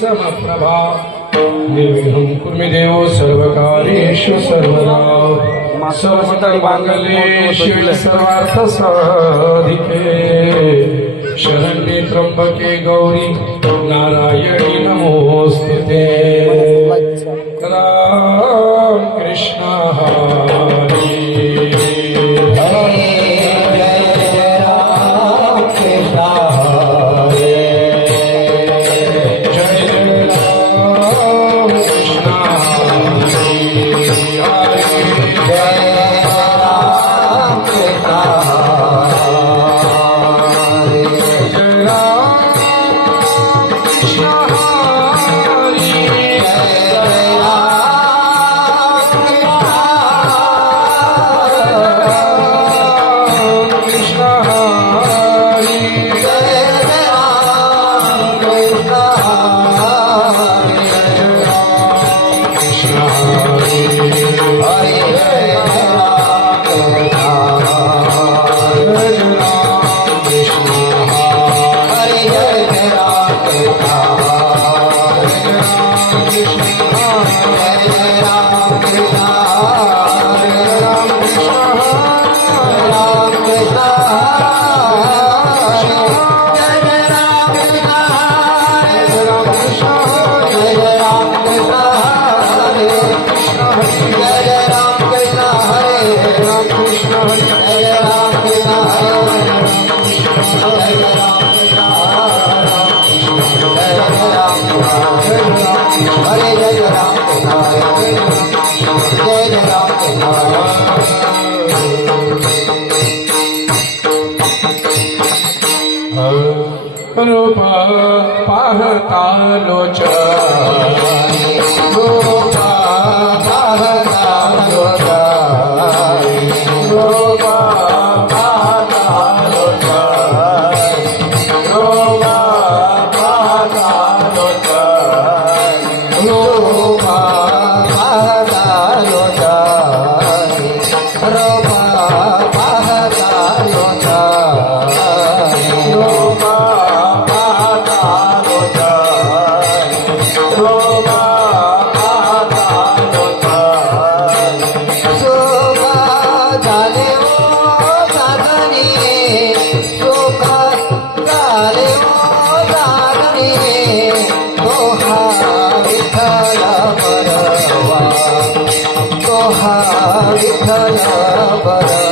समप्रभा निर्विघ्नं कुर्मे देवो सर्वकार्येषु सर्वदा सर्वमङ्गलेषु सर्वार्थसाधिके शरण्ये त्र्यम्बके गौरी नारायणी नमोस्तुते। राम कृष्ण हरे रूप पाहता लोचन रूप पाहता लोचन रूप पाहता लोचन रूप पाहता लोचन रूप पाहता लोचन रूप पाहता लोचन रूप विठ्ठल बरवा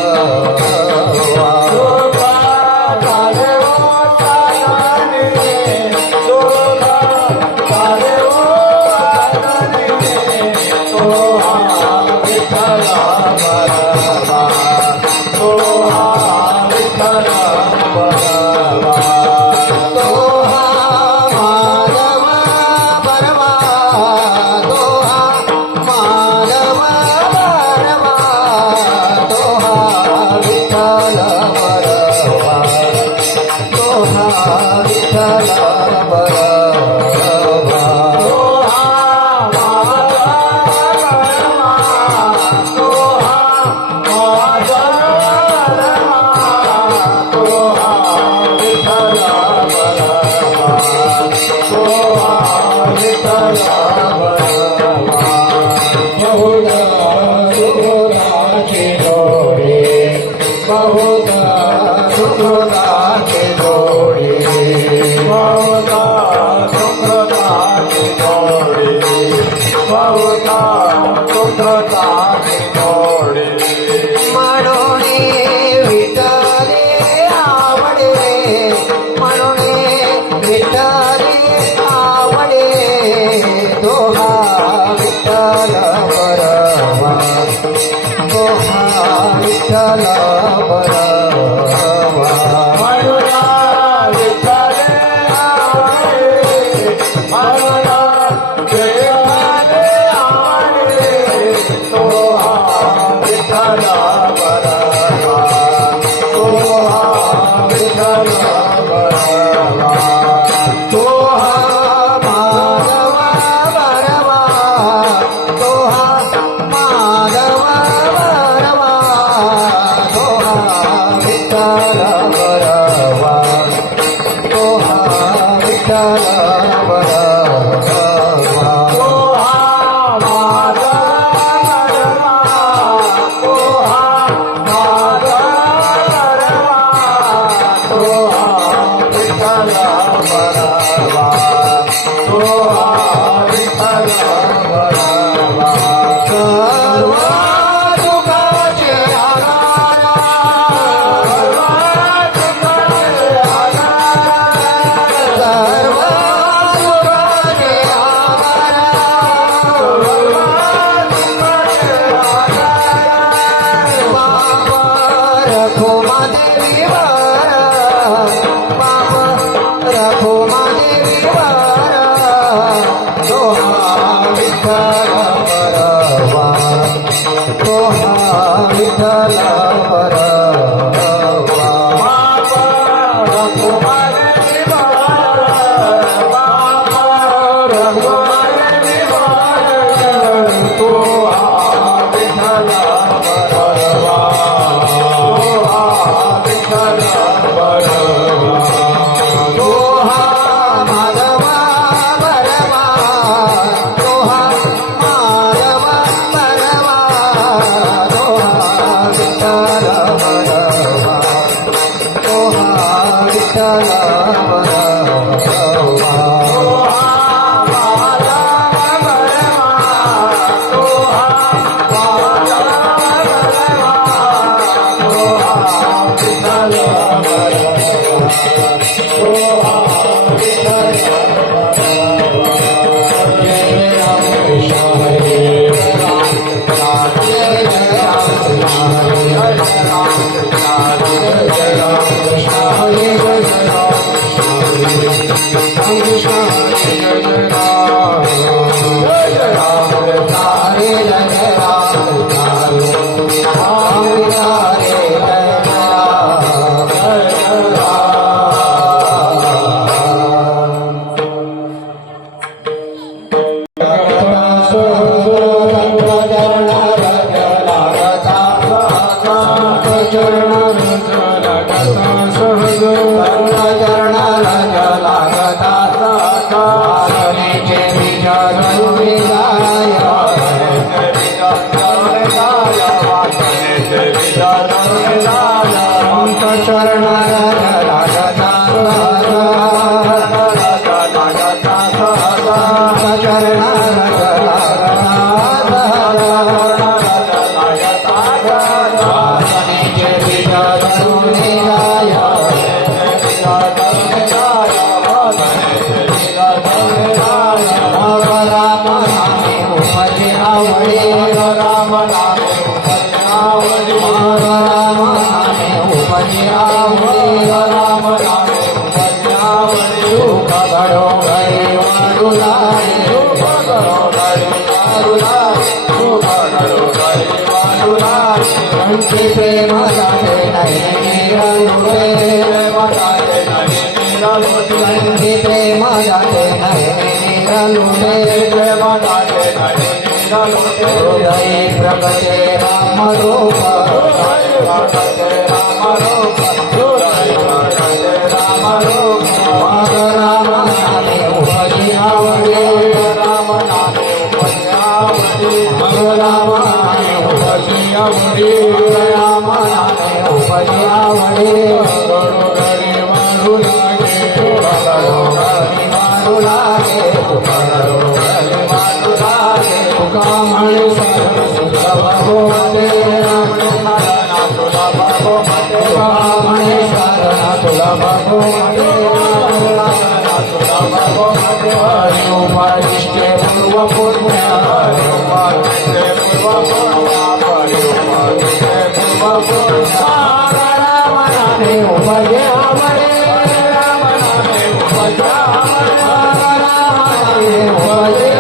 Doha कृष्ण हरे जय राम जय राम हरे जय राम राम हरे जय राम जय राम प्रगटे राम रूप राम नामे उपजी आवडे राम नामे उपजी आवडे राम नामे उपजी आवडे मारू लागे तुका म्हणे साधन सुलभ हो मते तुका म्हणे साधन सुलभ हो मते हरि उपादिष्टे पूर्व पुण्य हरि उपादिष्टे पूर्व पुण्य राम नामे उपजे आवडे राम नामे उपजे उपजे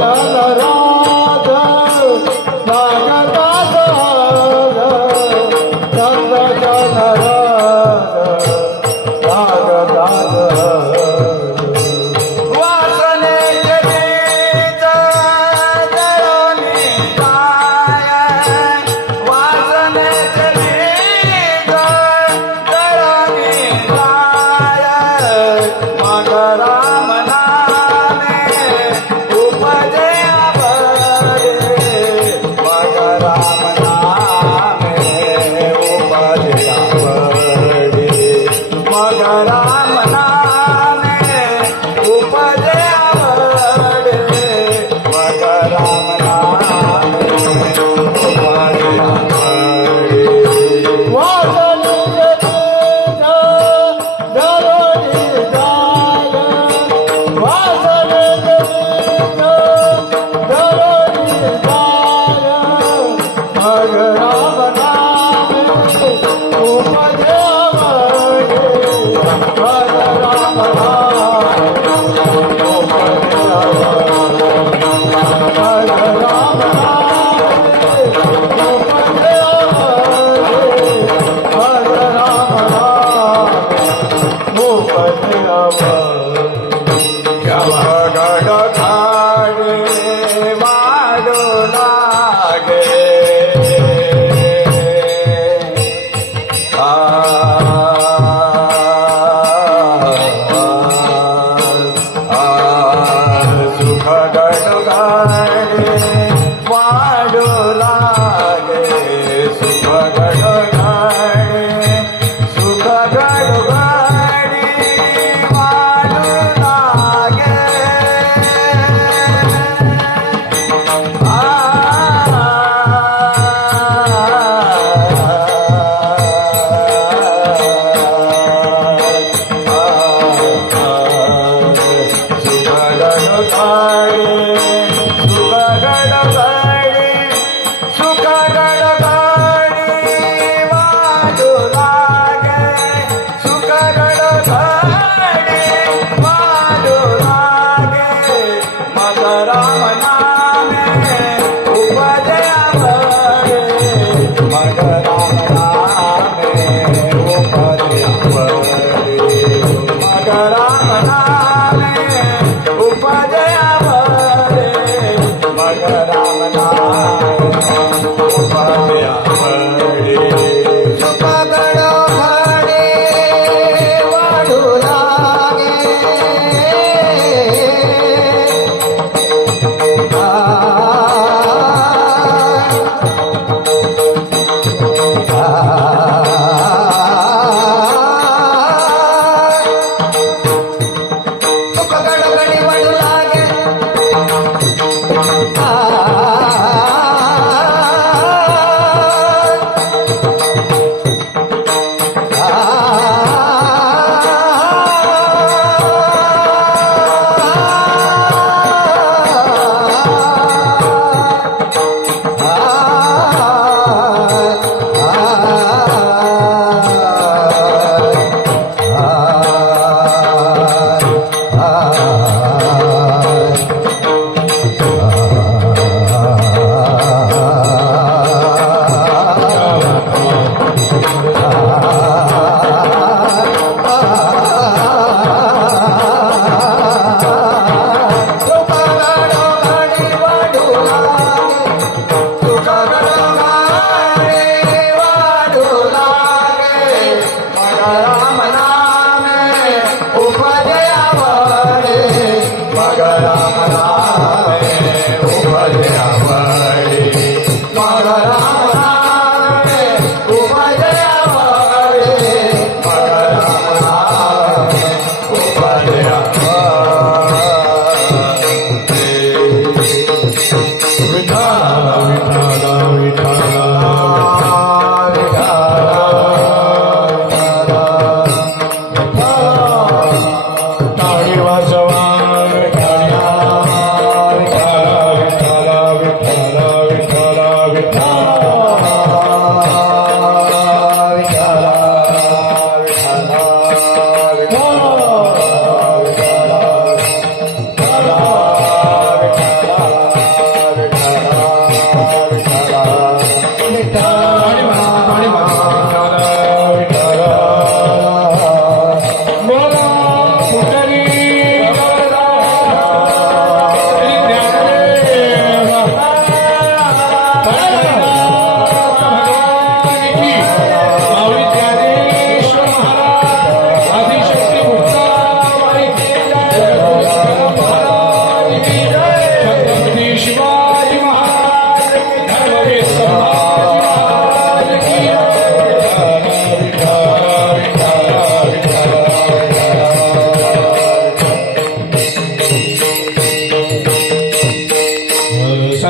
Jana विठ्ठला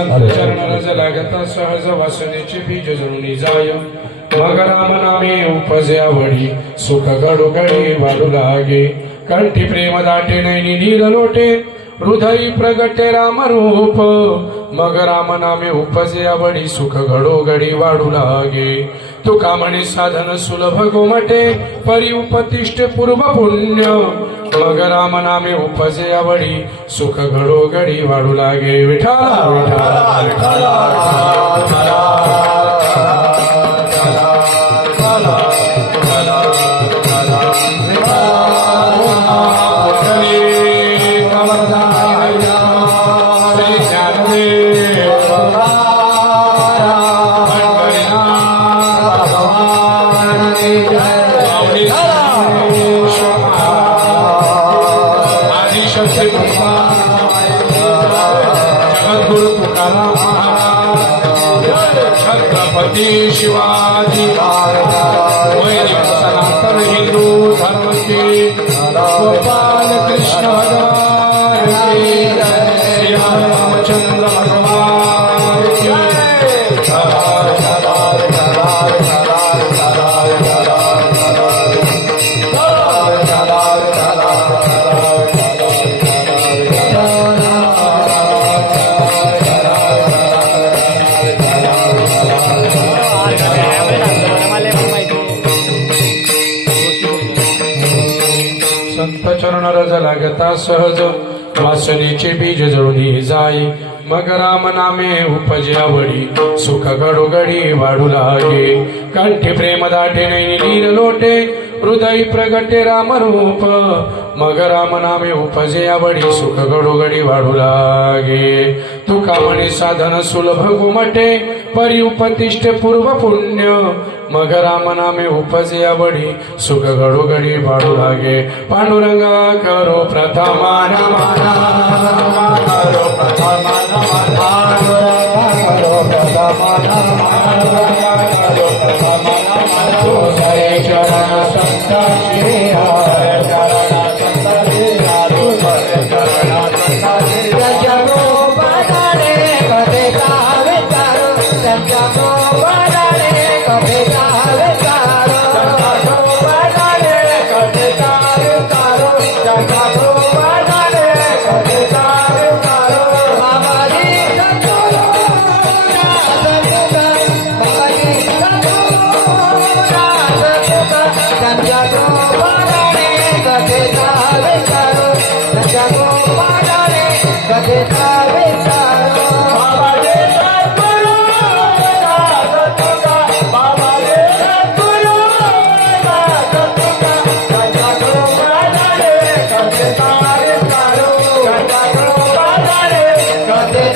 संत चरण रज लागता सहज वासनेचे बीज जणुनी जाय मग राम नामे उपजे आवडी सुख गडोगडी वाढू लागे कंठी प्रेम दाटे नैनी नीर लोटे हृदयी प्रगटे राम रूप मग राम नामे उपजे आवडी सुख घडोघडी वाढू लागे तुका म्हणे साधन सुलभ गोमटे परी उपतिष्ठ पूर्व पुण्य मग राम नामे उपजे आवडी सुख घडोघडी वाढू लागे विठाला विठाला विठाला जगद्गुरु तुकाराम छत्रपती शिवाजी वैदिक सनातन हिंदू धर्म के गोपाल कृष्ण भगवान की श्री रामचंद्र भगवान की संत चरण रज लागता सहज वासनेचे बीज जळून जाई मग राम नामे उपजे आवडी सुख घडोघडी वाढू लागे कंठी प्रेम दाटे नैनी नीर लोटे हृदय प्रगटे राम रूप मग राम नामे उपजे आवडी सुख घडोघडी वाढू लागे तुका म्हणे साधन सुलभ गोमटे परी उपतिष्ठ पूर्व पुण्य मग राम नामे उपजे आवडी सुख घडोघडी वाढू लागे पांडुरंगा करो प्रथमा नमना करो प्रथमा नमना करो प्रथमा नमना करो प्रथमा नमना जय चरण संत श्री हरे चरण संत श्री हरे चरण संत श्री जगो बदारे कदे कावे तारो जगो बदारे कदे कावे तारो जगो बदारे कदे कावे तारो जगो बदारे कदे कावे तारो बाबाजी सतगुरु बाबाजी सतगुरु जगो बदारे कदे कावे तारो जगो बदारे कदे कावे तारो बाबाजी सतगुरु बाबाजी सतगुरु जगो बदारे कदे कावे तारो जगो बदारे कदे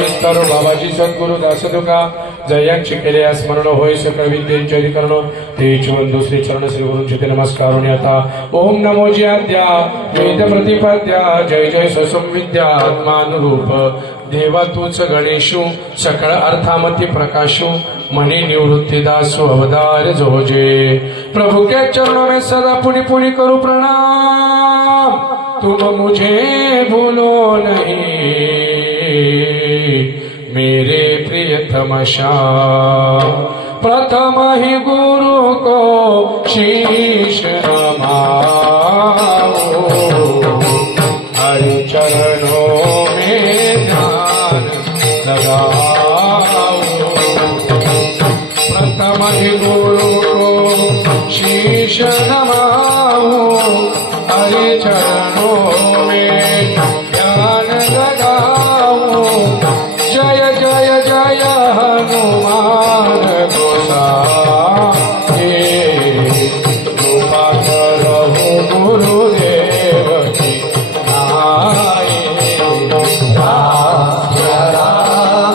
विस्तार बाबाजी सद्गुरु दास तुका जयांची केले स्मरण होय सकळ विद्येचे अधिकरण तेच बंधू श्री चरण श्री गुरुंचे नमस्कार आता ओम नमो जी आद्या वेद प्रतिपाद्या जय जय ससंविद्या आत्मानुरूप देवा तूच गणेशू सकळ अर्थामती प्रकाशू मनी निवृत्ति दासो अवतार जोजे प्रभु के चरणों में सदा पुनि पुनि करूं प्रणाम तुम मुझे भूलो नहीं मेरे प्रियतम श्याम प्रथम ही गुरु को शीश नमाओ हरि चरणों में ध्यान लगाओ प्रथम ही गुरु को शीश नमाओ हरि चरणों में ध्यान लगाओ जय जय जय हनुमान गोसाई कृपा करो गुरुदेव की नाई राम सिया राम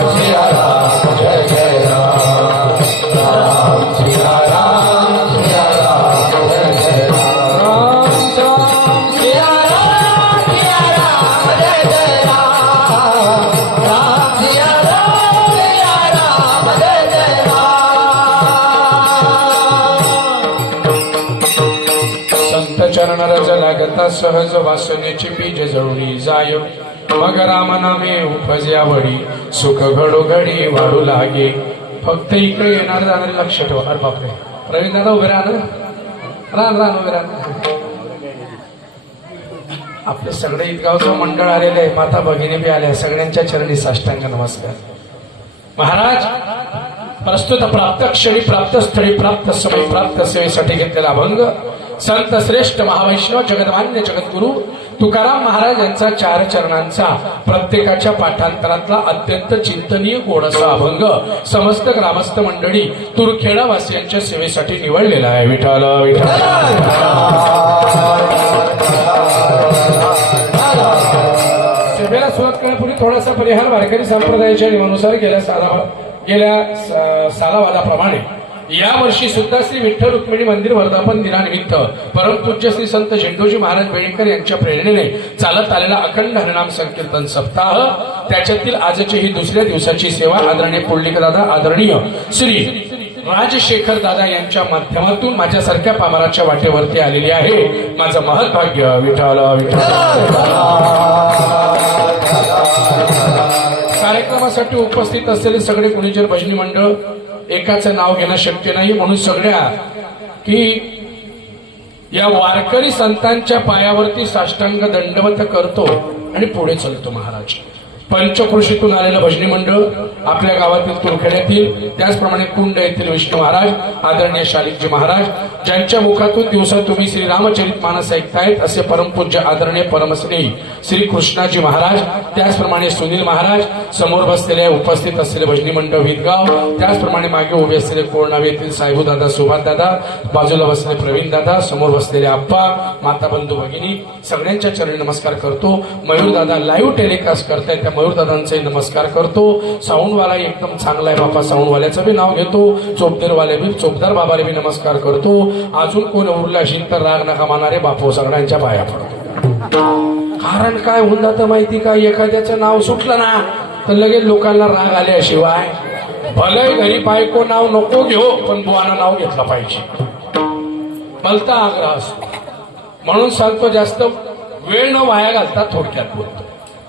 जय जय राम राम सिया राम जय जय राम राम सिया राम चरण रज लागता सहज वासनेची बीज जळून जाय मग राम नामे उपजे आवडी सुख घडोघडी वाढू लागे. फक्त इकडे येणार जाणारे लक्ष ठेवा. अरे बापरे, प्रवीण दादा उभे राहा ना, रान उभे राहा. आपले सगळे ईदगावचं मंडळ आलेले आहे, माता भगिनी बी आल्या, सगळ्यांच्या चरणी साष्टांग नमस्कार. महाराज, प्रस्तुत प्राप्त क्षणी प्राप्त स्थळी प्राप्त समय प्राप्त सेवेसाठी घेतलेला अभंग संत श्रेष्ठ महावैष्णव जगदमान्य जगद्गुरु तुकाराम महाराज यांचा 4 चरणांचा प्रत्येकाच्या पाठांतरातला अत्यंत चिंतनीय गोडसा अभंग समस्त ग्रामस्थ मंडळी तुरखेडा वासियांच्या सेवेसाठी निवडलेला आहे. विठ्ठल विठ्ठल. सेवेला सुरुवात करण्यापूर्वी थोडासा परिहार वारकरी संप्रदायाच्या नियमानुसार गेल्या सालावादाप्रमाणे या वर्षी सुद्धा श्री विठ्ठल रुक्मिणी मंदिर वर्धापन दिनानिमित्त परमपूज्य श्री संत झेंडूजी महाराज बेळीकर यांच्या प्रेरणेने चालत आलेला अखंड हरिनाम संकीर्तन सप्ताह, त्याच्यातील आजची ही दुसऱ्या दिवसाची सेवा आदरणीय पुंडलिक दादा, आदरणीय श्री राजशेखर दादा यांच्या माध्यमातून माझ्यासारख्या पामराच्या वाटेवरती आलेली आहे. माझं महत्भाग्य. विठ्ठल विठ्ठल. कार्यक्रमासाठी उपस्थित असलेले सगळे गुणीजन भजनी मंडळ, एकाचं नाव घेणं शक्य नाही म्हणून सगळ्या की या वारकरी संतांच्या पायावरती साष्टांग दंडवत करतो आणि पुढे चलतो. महाराज, पंचकृषीतून आलेलं भजनी मंडळ, आपल्या गावातील तुरखेड्यातील, त्याचप्रमाणे कुंड येथील विष्णू महाराज, आदरणीय शालिकजी महाराज, ज्यांच्या मुखातून दिवसा तुम्ही श्री रामचरित मानस ऐकतायत असे परमपूज्य आदरणीय परमश्री श्री कृष्णाजी महाराज, त्याचप्रमाणे सुनील महाराज, समोर बसलेले उपस्थित असलेले भजनी मंडळ विदगाव, त्याचप्रमाणे मागे उभे असलेले कोरणावे येथील साहेबू दादा, सुभाष दादा, बाजूला बसलेले प्रवीण दादा, समोर बसलेले आप्पा, माता बंधू भगिनी, सगळ्यांच्या चरणी नमस्कार करतो. मयूर दादा लाईव्ह टेलिकास्ट करतायत, मयूर दादांचे नमस्कार करतो. साऊंडवाला एकदम चांगला आहे बापा, साऊंडवाल्याचं बी नाव घेतो. चोपदारवाले बी, चोपदार बाबाला बी नमस्कार करतो. अजून कोण उरला असेल तर राग नका मानारे बापू, सगळ्यांच्या पाया पडतो. कारण काय होऊन जातं माहिती का, एखाद्याचं नाव सुटलं ना तर लगेच लोकांना राग आल्याशिवाय, भले घरी बायको नाव नको घेऊ पण बुवानं नाव घेतलं पाहिजे, भलता आग्रह असतो. म्हणून सांगतो, जास्त वेळ न वाया घालता थोडक्यात बोलतो.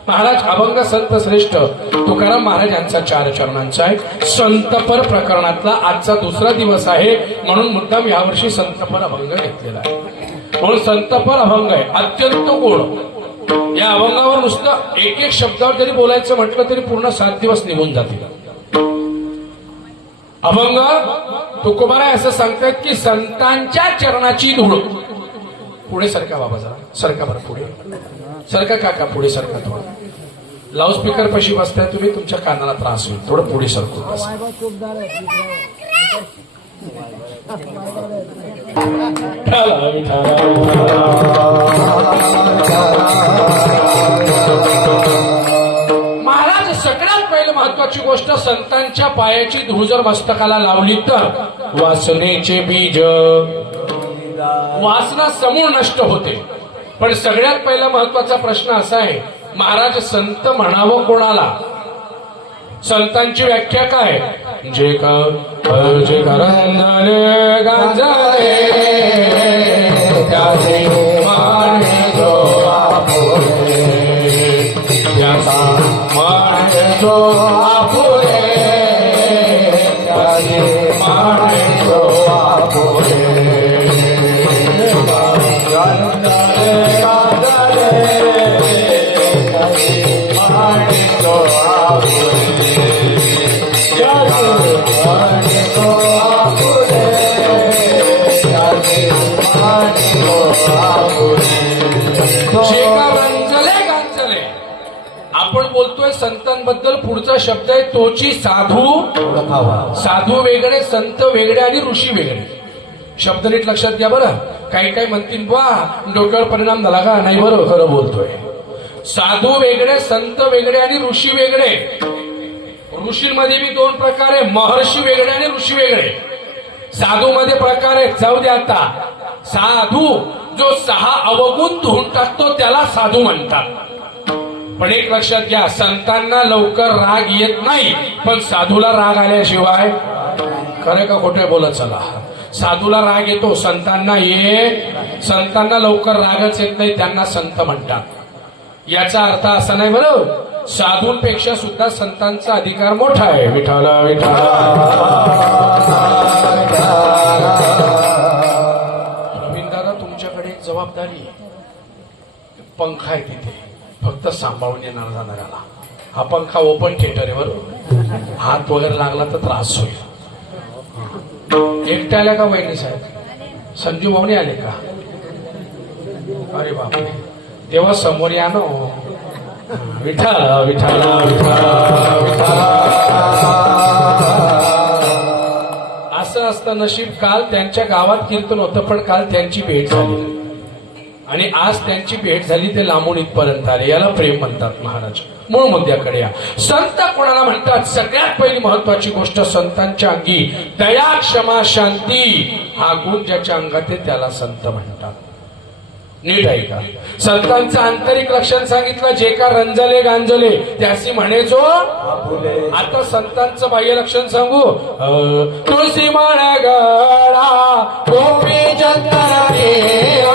महाराज, अभंग संत श्रेष्ठ तुकाराम महाराज यांचा 4 चरणांचा आहे. संतपर प्रकरणातला आजचा दुसरा दिवस आहे म्हणून मुद्दाम यावर्षी संतपर अभंग घेतलेला आहे. म्हणून संतपर अभंग आहे, अत्यंत गोड. या अभंगावर नुसतं एक शब्दावर जरी बोलायचं म्हटलं तरी पूर्ण 7 दिवस निघून जातील. अभंग तुकोबाराय असं सांगतात की संतांच्या चरणाची धूळ. पुढे सरका बाबा, जरा सरका बरं, पुढे सरका काका, पुढे सरका. थोडं लाऊडस्पीकर पशी बसताय तुम्ही, तुमच्या कानाला त्रास होईल, थोडं पुढे सरकून बसा. महाराज, सगळ्यात पहिलं महत्वाची गोष्ट, संतांच्या पायाची धूळ जर मस्तकाला लावली तर वासनेचे बीज, वासना समूळ नष्ट होते. पण सगळ्यात पहिला महत्वाचा प्रश्न असा आहे, महाराज संत म्हणावं कोणाला? संतांची व्याख्या काय? जे जे घरंदाले गांजाले त्याचे माने जो आपुले, त्याचा माने जो आपुले, त्याचे माने जो आपुले. आपण बोलतोय संतांबद्दल, पुढचा शब्द आहे तोची साधू. साधू वेगळे, संत वेगळे आणि ऋषी वेगळे. शब्द नीट लक्षात घ्या बरं. काही काही म्हणतील वा डोक्यावर परिणाम झाला का, नाही बरं, खरं बोलतोय. साधू वेगळे, संत वेगळे आणि ऋषी वेगळे. ऋषींमध्ये बी 2 प्रकार आहे, महर्षी वेगळे आणि ऋषी वेगळे. साधू मध्ये प्रकार आहे, जाऊ द्या आता. साधू जो 6 अवगुण धुवून टाकतो त्याला साधू म्हणतात. पण एक लक्षात घ्या, संतांना लवकर राग येत नाही, पण साधूला राग आल्याशिवाय, खरं का खोटे बोलत चला, साधूला राग येतो, संतांना येत. संतांना लवकर रागच येत नाही, त्यांना संत म्हणतात। याचा अर्थ असा नाही बरं, साधूंपेक्षा सुद्धा संतांचा अधिकार मोठा आहे। विठ्ठल विठ्ठल प्रवीण दादा, तुमच्याकडे एक जबाबदारी आहे। पंखा आहे तिथे, फक्त सांभाळून येणार जाणाऱ्याला। हा पंखा ओपन थिएटर आहे बरोबर, हात वगैरे लागला तर त्रास होईल। एकटे आल्या का वहिनी साहेब? संजू भाऊनी आले का? अरे बापरे, तेव्हा समोर या ना। विठ्ठल विठ्ठल विठ्ठल। असं असतं नशीब, काल त्यांच्या गावात कीर्तन होतं, पण काल त्यांची भेट झाली आणि आज त्यांची भेट झाली, ते लांबून इथपर्यंत आले। याला प्रेम म्हणतात महाराज। मूळ मुद्द्याकडे या। संत कोणाला म्हणतात? सगळ्यात पहिली महत्वाची गोष्ट, संतांच्या अंगी दया, क्षमा, शांती हा गुण ज्याच्या अंगात आहे त्याला संत म्हणतात। नीट आहे का? संतांचं आंतरिक लक्षण सांगितलं, जे का रंजले गांजले त्यासी म्हणे जो। आता संतांचं बाह्य लक्षण सांगू। तुळशी माळ गळा गोपी जंतर देवा,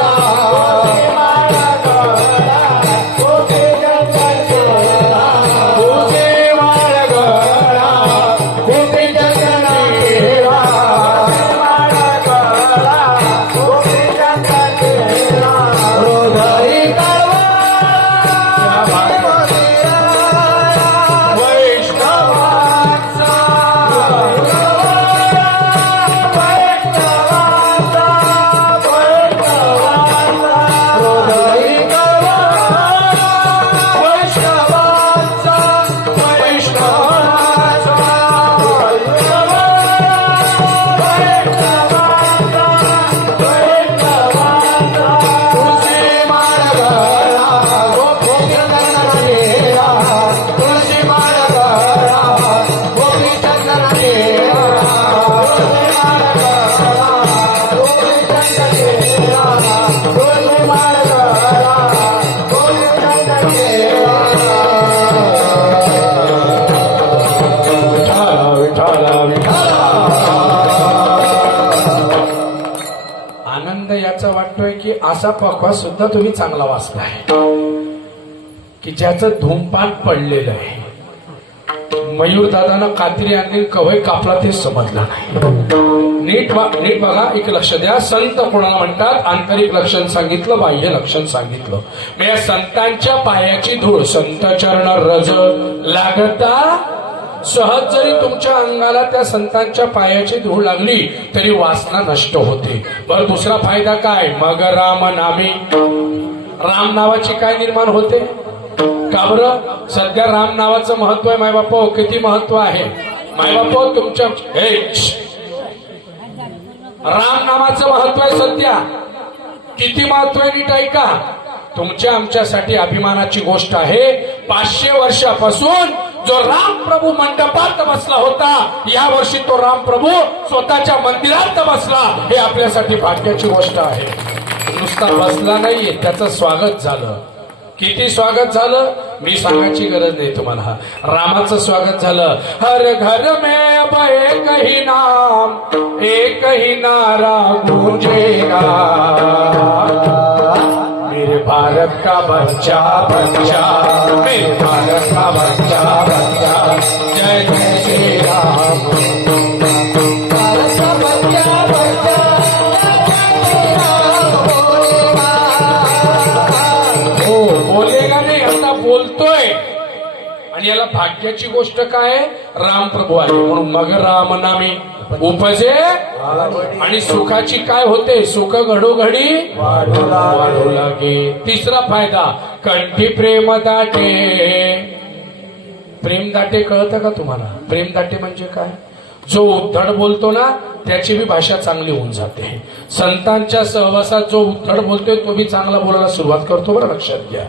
असा पक्वा सुद्धा तुम्ही चांगला वाचलाय की ज्याचं धूमपान पडलेलं आहे। मयूर दादानं कात्री आणली, कवय कापला ते समजला नाही। नीट बघा, एक लक्ष द्या। संत कोणाला म्हणतात? आंतरिक लक्षण सांगितलं, बाह्य लक्षण सांगितलं। म्हणजे संतांच्या पायाची धूळ, संत चरण रज लागता सहज जरी तुमच्या अंगाला त्या संतांच्या पायाची धूळ लागली तरी वासना नष्ट होते। बरं, दुसरा फायदा काय? मग राम नामे, राम नावाची काय निर्माण होते? का बरं? सध्या राम नावाचं महत्व आहे मायबापो, किती महत्व आहे मायबापो तुमच्या? राम नामाचं महत्व आहे सध्या, किती महत्व आहे नीट ऐका। तुमच्या आमच्यासाठी अभिमानाची गोष्ट आहे, 500 वर्षापासून जो राम प्रभू मंडपात बसला होता, या वर्षी तो राम प्रभू स्वतःच्या मंदिरात बसला। हे आपल्यासाठी भाग्याची गोष्ट आहे। नुसता बसला नाहीये, त्याचं स्वागत झालं। किती स्वागत झालं मी सांगायची गरज नाही तुम्हाला। रामाचं स्वागत झालं। हर घर में अब एक ही नाम, एक ही नारा गूंजेगा, मेरे भारत का बच्चा बच्चा, मेरे भारत का बच्चा बच्चा, जय जय श्री राम। भारत का बच्चा बच्चा हो बोलेगा नाही, आता बोलतोय। आणि याला भाग्याची गोष्ट काय? राम प्रभू आहे म्हणून मग राम नामे उपजे आणि सुखाची काय होते? सुख घडोघडी वाढू लागे। तिसरा फायदा, कंठी प्रेम दाटे। प्रेम दाटे कळतं का तुम्हाला? प्रेम दाटे म्हणजे काय? जो उद्धट बोलतो ना त्याची बी भाषा चांगली होऊन जाते। संतांच्या सहवासात जो उद्धट बोलतोय तो बी चांगला बोलायला सुरुवात करतो। बरं लक्षात घ्या,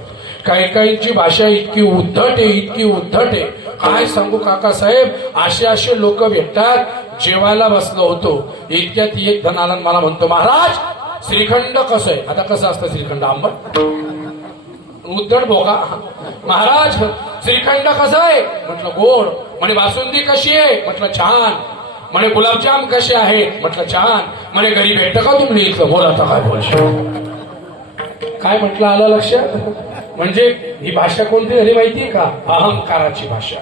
काही काहींची भाषा इतकी उद्धट आहे, इतकी उद्धट आहे, काय सांगू काका साहेब। असे लोक भेटतात। जेवायला बसलो होतो, इतक्यात एक जण आला मला म्हणतो, महाराज श्रीखंड कसं आहे? आता कसं असतं श्रीखंड? आंबट उद्धट भोगा। महाराज श्रीखंड कसं आहे? म्हटलं गोड। म्हणे बासुंदी कशी आहे? म्हटलं छान। म्हणे गुलाबजाम कसे आहेत? म्हटलं छान। म्हणे घरी भेटतं का तुम्ही? इथलं बोला, आता काय बोलशो। काय म्हटलं आलं लक्षात? म्हणजे ही भाषा कोणती झाली माहितीये का? अहंकाराची भाषा.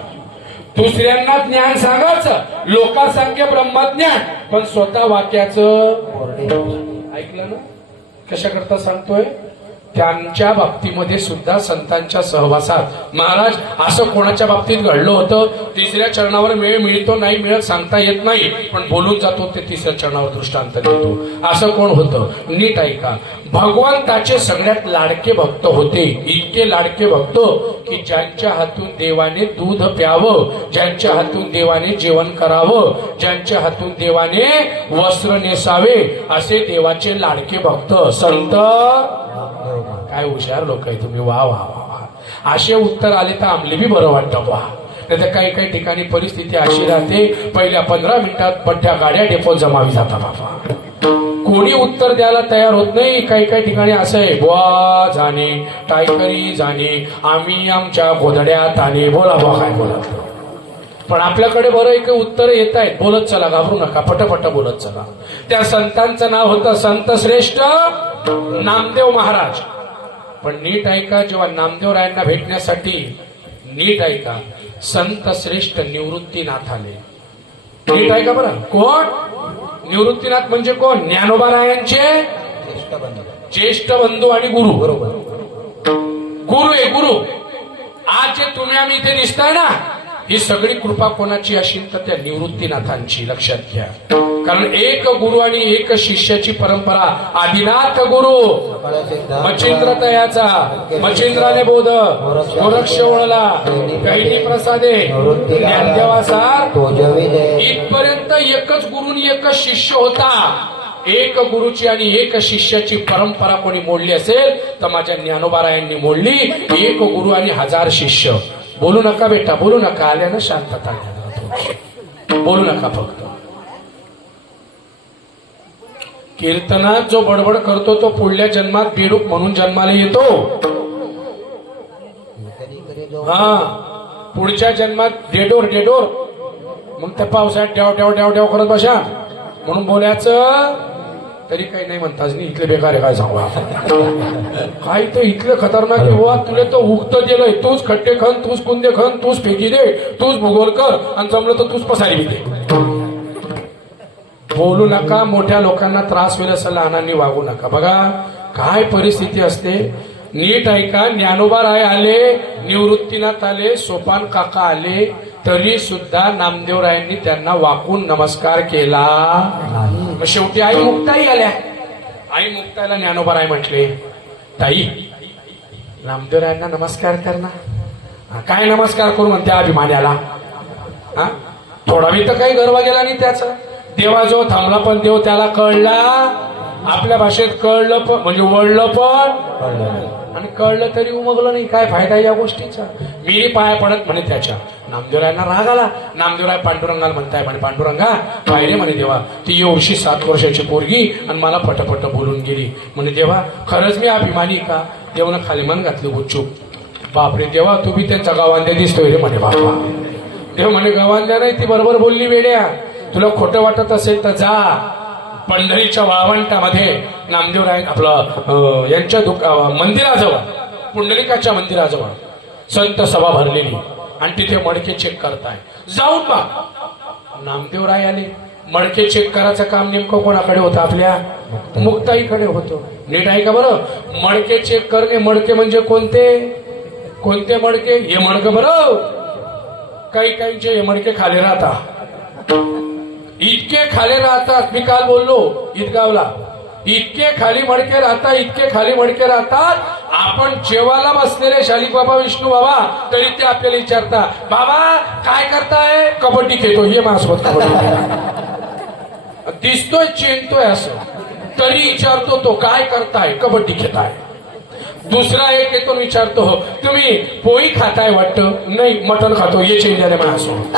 दुसऱ्यांना ज्ञान सांगायचं, लोकांसारखे ब्रह्मज्ञान, पण स्वतः वाक्याचं ऐकलं ना कशा करता सांगतोय. त्यांच्या बाबतीमध्ये सुद्धा संतांच्या सहवासात महाराज असं कोणाच्या बाबतीत घडलं होतं, तिसऱ्या चरणावर वेळ मिळतो नाही मिळत सांगता येत नाही, पण बोलून जातो ते तिसऱ्या चरणावर दृष्टांत देतो. असं कोण होतं? नीट ऐका. भगवंताचे सगळ्यात लाडके भक्त होते, इतके लाडके भक्त की ज्यांच्या हातून देवाने दूध प्यावं, ज्यांच्या हातून देवाने जेवण करावं, ज्यांच्या हातून देवाने वस्त्र नेसावे, असे देवाचे लाडके भक्त संत. काय हुशार लोक आहे तुम्ही, वा वा वा. असे उत्तर आले तर आमले बी बरं वाटतं वा. नाही तर काही काही ठिकाणी परिस्थिती अशी राहते, पहिल्या 15 मिनिटात बड्ड्या गाड्या डेपोत जमावी जातात बाबा. कोणी उत्तर द्यायला तयार होत नाही. काही काही ठिकाणी असं आहे, बुवा जाणे टायकरी जाणे आम्ही आमच्या गोधड्यात आणे, बोला बुवा काय बोला. पण आपल्याकडे बरं एक उत्तर येत आहेत, बोलत चला, घाबरू नका, पटपट बोलत चला. त्या संतांचं नाव होतं संत श्रेष्ठ नामदेव महाराज. पण नीट ऐका, जेव्हा नामदेव रायांना भेटण्यासाठी नीट ऐका, संत श्रेष्ठ निवृत्तीनाथ आले. नीट ऐका बरं. कोण? निवृत्तीनाथ म्हणजे कोण? ज्ञानोबा रायांचे ज्येष्ठ बंधू आणि गुरु. बरोबर, गुरु आहे गुरु. आज जे तुम्ही आम्ही इथे दिसताय ना, ही सगळी कृपा कोणाची असेल तर त्या निवृत्तीनाथांची. लक्षात घ्या. कारण एक गुरु आणि एक शिष्याची परंपरा. आदिनाथ गुरु मच्छिंद्र तयाचा, मच्छिंद्राने बोध गोरक्ष वळला, पहिली प्रसादे ज्ञानदेवासार. इथपर्यंत एकच गुरु आणि एकच शिष्य होता. एक गुरुची आणि एक शिष्याची परंपरा कोणी मोडली असेल तर माझ्या ज्ञानोबारायांनी मोडली. एक गुरु आणि 1000 शिष्य. बोलू नका बेटा, बोलू नका. आल्यानं शांतता घ्या, बोलू नका. फक्त कीर्तनात जो बडबड करतो तो पुढल्या जन्मात बेडूक म्हणून जन्माला येतो. हा, पुढच्या जन्मात डेडोर डेडोर. मग त्या पावसाळ्यात डेव डेव डेव डेव करत बसा म्हणून बोलायचं. तरी काही नाही म्हणताच नाही, इथले बेकार आहे काय सांगू. काय तर इथलं खतरनाक आहे बुवा. तुला तो उगत दिलंय, तूच खट्टे खन, तूच कुंदे खन, तूच फेकी दे, तूच भूगोल कर, आणि जमलं तर तूच पसारी दे. बोलू नका. मोठ्या लोकांना त्रास होईल असं लहानांनी वागू नका. बघा काय परिस्थिती असते. नीट ऐका. ज्ञानोबा राय आले, निवृत्तीनाथ आले, सोपान काका आले, तरी सुद्धा नामदेवरायांनी त्यांना वाकून नमस्कार केला. मग शेवटी आई मुक्ताई आल्या. आई मुक्ताईला ज्ञानोबा राय म्हटले, ताई नामदेवरायांना नमस्कार कर ना. काय नमस्कार करू म्हणते अभिमान्याला. हा, थोडा बी तर काही गर्व गेला नाही त्याचा. देवा जो थांबला पण देव त्याला कळला. आपल्या भाषेत कळलं पण म्हणजे वळलं पण, आणि कळलं तरी उमगलं नाही. काय फायदा या गोष्टीचा. मी पाया पडत म्हणे त्याच्या. नामदेवरायांना राग आला. नामदेवराय पांडुरंगाला म्हणताय, म्हणे पांडुरंगा पाहिजे म्हणे देवा, ती एवढी 7 वर्षाची पोरगी आणि मला पटपट बोलून गेली. म्हणे देवा खरंच मी अभिमानी का? देवानं खाली मन घातली गुपचूप. बापरे देवा तू बी त्यांचा गावांद्या दिसतोय रे म्हणे. बाबा देव म्हणे गावांद्या नाही, ती बरोबर बोलली वेड्या. तुला खोटं वाटत असेल तर जा. पंढरीच्या वाळवंटामध्ये नामदेवराय आपलं यांच्या मंदिराजवळ, पुंडलिकाच्या मंदिराजवळ संत सभा भरलेली आणि तिथे मडके चेक करताय. जाऊन बा. नामदेवराय आले. मडके चेक करायचं काम नेमकं कोणाकडे होतं? आपल्या मुक्ताईकडे होतं. नीट आहे का बरं. मडके चेक करणे. मडके म्हणजे कोणते कोणते मडके? हे मडकं बरं. काही काहींचे हे मडके खाली राहतात. इतके खाली राहतात. मी काल बोललो ईदगावला, इतके खाली मडके राहतात, इतके खाली मडके राहतात. आपण जेवायला बसलेले शालिक बाबा, विष्णू बाबा, तरी ते आपल्याला विचारता, बाबा काय करताय? कबड्डी खेळतो. ये माझ्यासोबत कबड्डी. दिसतोय चेंटतोय असं, तरी विचारतो तो काय करताय? कबड्डी खेळताय. दुसरा एक येतो विचारतो, तुम्ही पोळी खाताय वाटतं? नाही मटण खातो. ये चेंज झाले माझ्यासोबत.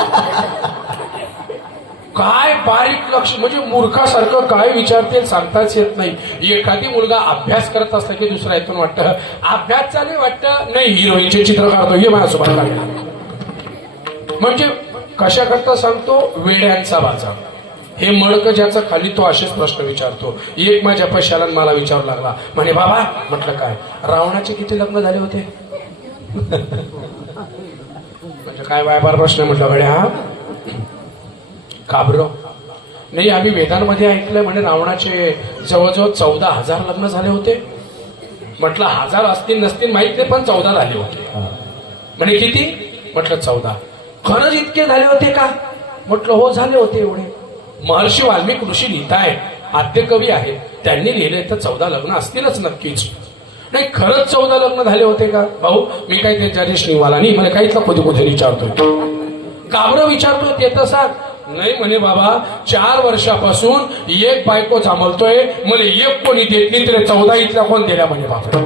काय बारीक लक्ष. म्हणजे मूर्खासारखं काय विचारते सांगताच येत नाही. एखादी मुलगा अभ्यास करत असला की दुसरा येतून वाटतं अभ्यास चालू वाटतं, नाही हिरोईनचे चित्र काढतो. हे माझ्यासोबत काढला. म्हणजे कशा करता सांगतो? वेड्यांचा बाजार. हे मडक ज्याचा खाली तो असेच प्रश्न विचारतो. एक माझ्या पैशाला मला विचारू लागला, म्हणे बाबा, म्हटलं काय, रावणाचे किती लग्न झाले होते? म्हणजे काय वायबार प्रश्न म्हटलं गड्या, हा काबर नाही, आम्ही वेदांमध्ये ऐकलंय म्हणे रावणाचे जवळजवळ 14,000 लग्न झाले होते. म्हटलं 1000 असतील नसतील माहित नाही, पण 14 झाले होते. म्हणे किती? म्हटलं 14. खरंच इतके झाले होते का? म्हटलं हो, झाले होते एवढे. महर्षी वाल्मिक ऋषी लिहिताय, आद्य कवी आहेत, त्यांनी लिहिले तर 14 लग्न असतीलच नक्कीच. नाही, खरंच 14 लग्न झाले होते का? भाऊ, मी काही त्यांच्या श्रीवाला नाही, मला काहीच कधी कधी विचारतोय. काबरं विचारतोय ते तर सांग. नाही म्हणे बाबा, 4 वर्षापासून एक बायको जांभळतोय, मला एक कोणी देत नाही, तरी 14 इथल्या कोण दिल्या म्हणे बाबा.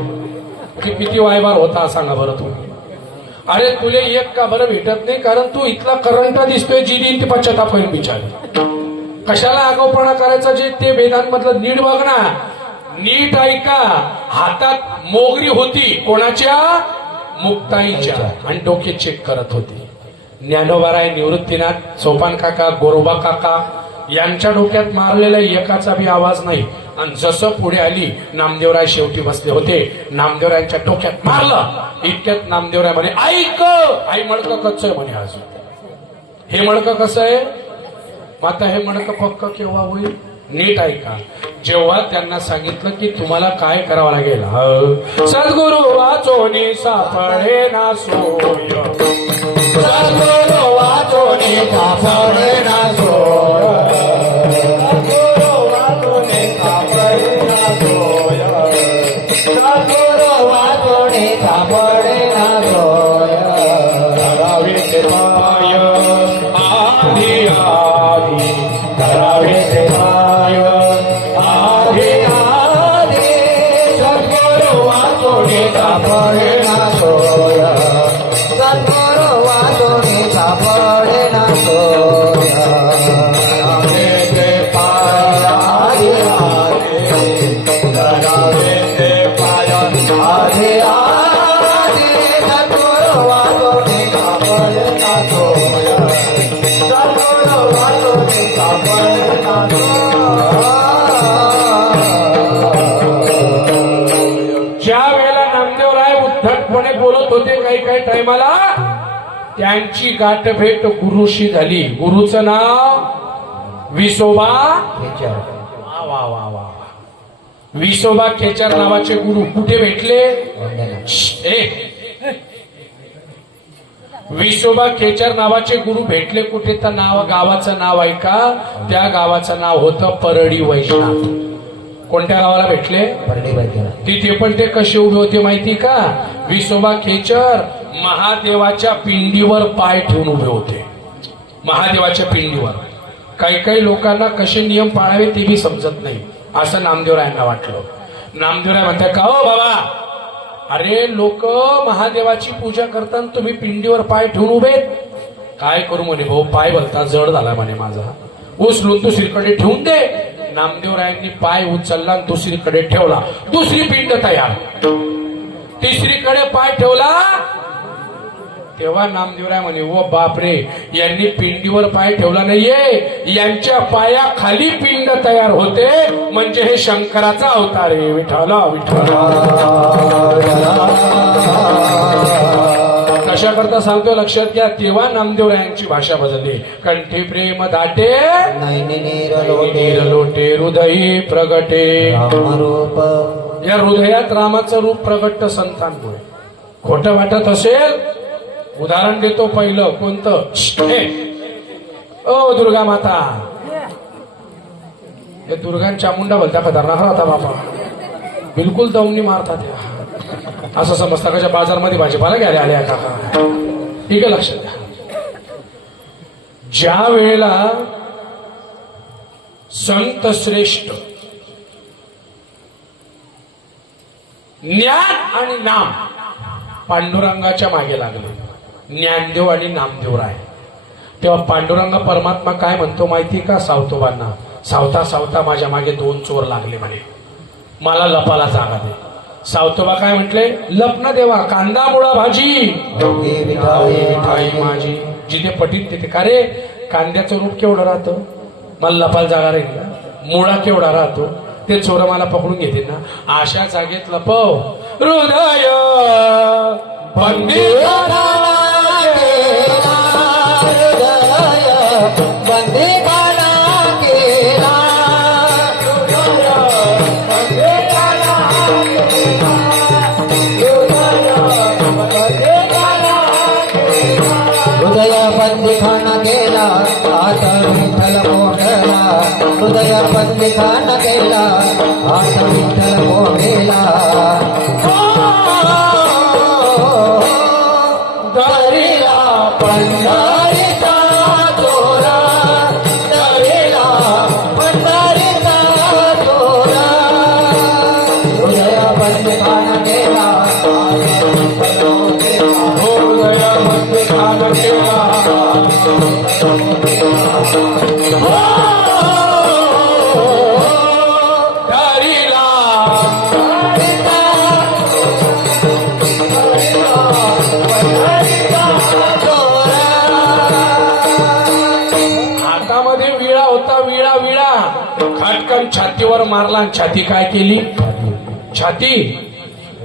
किती वायबार होता सांगा बरं तुम्ही. अरे तुले एक का बरं भेटत नाही? कारण तू इथला करंट दिसतोय, जी दिन ते पश्चाताप होईल बिचारी. कशाला आगाऊपणा करायचा? जे ते वेदांमधलं नीट बघ ना, नीट ऐका. हातात मोगरी होती, कोणाच्या? मुक्ताईच्या, आणि डोके चेक करत होती. ज्ञानोबाराय, निवृत्तीनाथ, सोपान काका, गोरोबा काका यांच्या डोक्यात मारलेला एकाचा बी आवाज नाही. आणि जसं पुढे आली, नामदेवराय शेवटी बसले होते, नामदेवरायांच्या डोक्यात मारलं. इतक्यात नामदेवराय म्हणे, ऐक, आई मडकं कच्चं आहे म्हणे. अजून हे मडकं कसं आहे? आता हे मडकं पक्क केव्हा होईल? नीट ऐका. जेव्हा त्यांना सांगितलं की तुम्हाला काय करावं लागेल, सद्गुरु वाचोनी सापडे ना सोय, सद्गुरु वाचोनी सापडे ना सोय, सद्गुरु वाचोनी सापडे ना सोय, सद्गुरु वाचोनी सापडे ना सोय, धरावे ते पाय आधी आधी, धरावे ते पाय आधी आधी, सद्गुरु वाचोनी सापडे ना सोय, सद्गुरु वाचोनी सापडे ना सोय, धरावे ते पाय आधी आधी, धरावे ते पाय आधी आधी, सद्गुरु वाचोनी सापडे ना सोय, सद्गुरु वाचोनी सापडे ना सोय. ज्या वेळेला नामदेवराय उद्धटपणे बोलत होते काही टायमाला, त्यांची गाठभेट गुरुशी झाली. गुरुचं नाव विसोबा खेचर. वा वा वा वा. विसोबा खेचर नावाचे गुरु कुठे भेटले? विसोबा खेचर नावाचे गुरु भेटले कुठे? तर गावाचं नाव ऐका. त्या गावाचं नाव होतं परडी वैजनाथ. कोणत्या गावाला भेटले? परडी वैजनाथ. तिथे पण ते कसे उभे होते माहिती का? विसोबा खेचर महादेवाच्या पिंडीवर पाय ठेवून उभे होते. महादेवाच्या पिंडीवर. काही लोकांना कसे नियम पाळावे ते बी समजत नाही, असं नामदेवरायांना वाटलं. नामदेवराय म्हणतात, का हो बाबा, अरे लोक महादेवाची पूजा करताना तुम्ही पिंडीवर पाय ठेवून उभे, काय करू म्हणे भाऊ, पाय भलता जड झाला म्हणे माझा, उचलून दुसरीकडे ठेवून दे. नामदेवरायांनी पाय उचलला आणि दुसरीकडे ठेवला. दुसरी पिंड तयार. तिसरीकडे पाय ठेवला. तेव्हा नामदेवराय म्हणे, ओ बापरे, यांनी पिंडीवर पाय ठेवला नाहीये, यांच्या पायाखाली पिंड तयार होते, म्हणजे हे शंकराचा अवतार आहे. विठ्ठला विठ्ठला. कशा करता सांगतो लक्षात घ्या. तेव्हा नामदेवरायांची भाषा बदलली. कंठी प्रेम दाटे, नीर लोटे, हृदयी प्रगटे रूप. या हृदयात रामाचं रूप प्रगट संतांमुळे. खोटं वाटत असेल, उदाहरण देतो. पहिलं कोणतं? ओ दुर्गा माता. हे दुर्गा चामुंडा बोलता खतरनाक होता बापा. बिलकुल दौनी मारतात. असं समजता कशा बाजारमध्ये भाजीपाला घ्यायला आल्या काका. ठीक आहे, लक्षात द्या. ज्या वेळेला संत श्रेष्ठ ज्ञान आणि नाम पांडुरंगाच्या मागे लागले, ज्ञानदेव आणि नामदेवराय, तेव्हा पांडुरंग परमात्मा काय म्हणतो माहिती का सावतोबांना? सावता सावता माझ्या मागे 2 चोर लागले म्हणे, मला लपाला जागा दे. सावतोबा काय म्हटले? लपना देवा, कांदा मुळा भाजी मिठाई माझी. जिथे पटीत तिथे. का रे, कांद्याचं रूप केवढं राहतं? मला लपाल जागा राहील का? मुळा केवढा राहतो ते चोर मला पकडून घेतील ना. अशा जागेत लपव हृदय बंदी खाना केला आता विठ्ठल मोठला. हृदय बंदी खाना केला आता विठ्ठल मोठेला. दरिला पंढरीचा चोरा, दरिला पंढरीचा चोरा. हृदय बंदी खाना केला हृदय बंदी खाना केला. हातामध्ये विळा होता, विळा विळा खटकन छातीवर मारला. छाती काय केली? छाती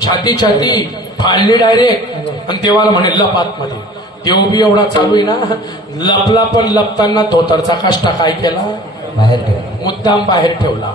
छाती छाती फाडली डायरेक्ट. आणि तेव्हा म्हणे लप आतमध्ये. तेव्हा बी एवढा चालू आहे ना, लपला पण लपताना धोतरचा काष्टा काय केला? बाहेर ठेवला. मुद्दाम बाहेर ठेवला.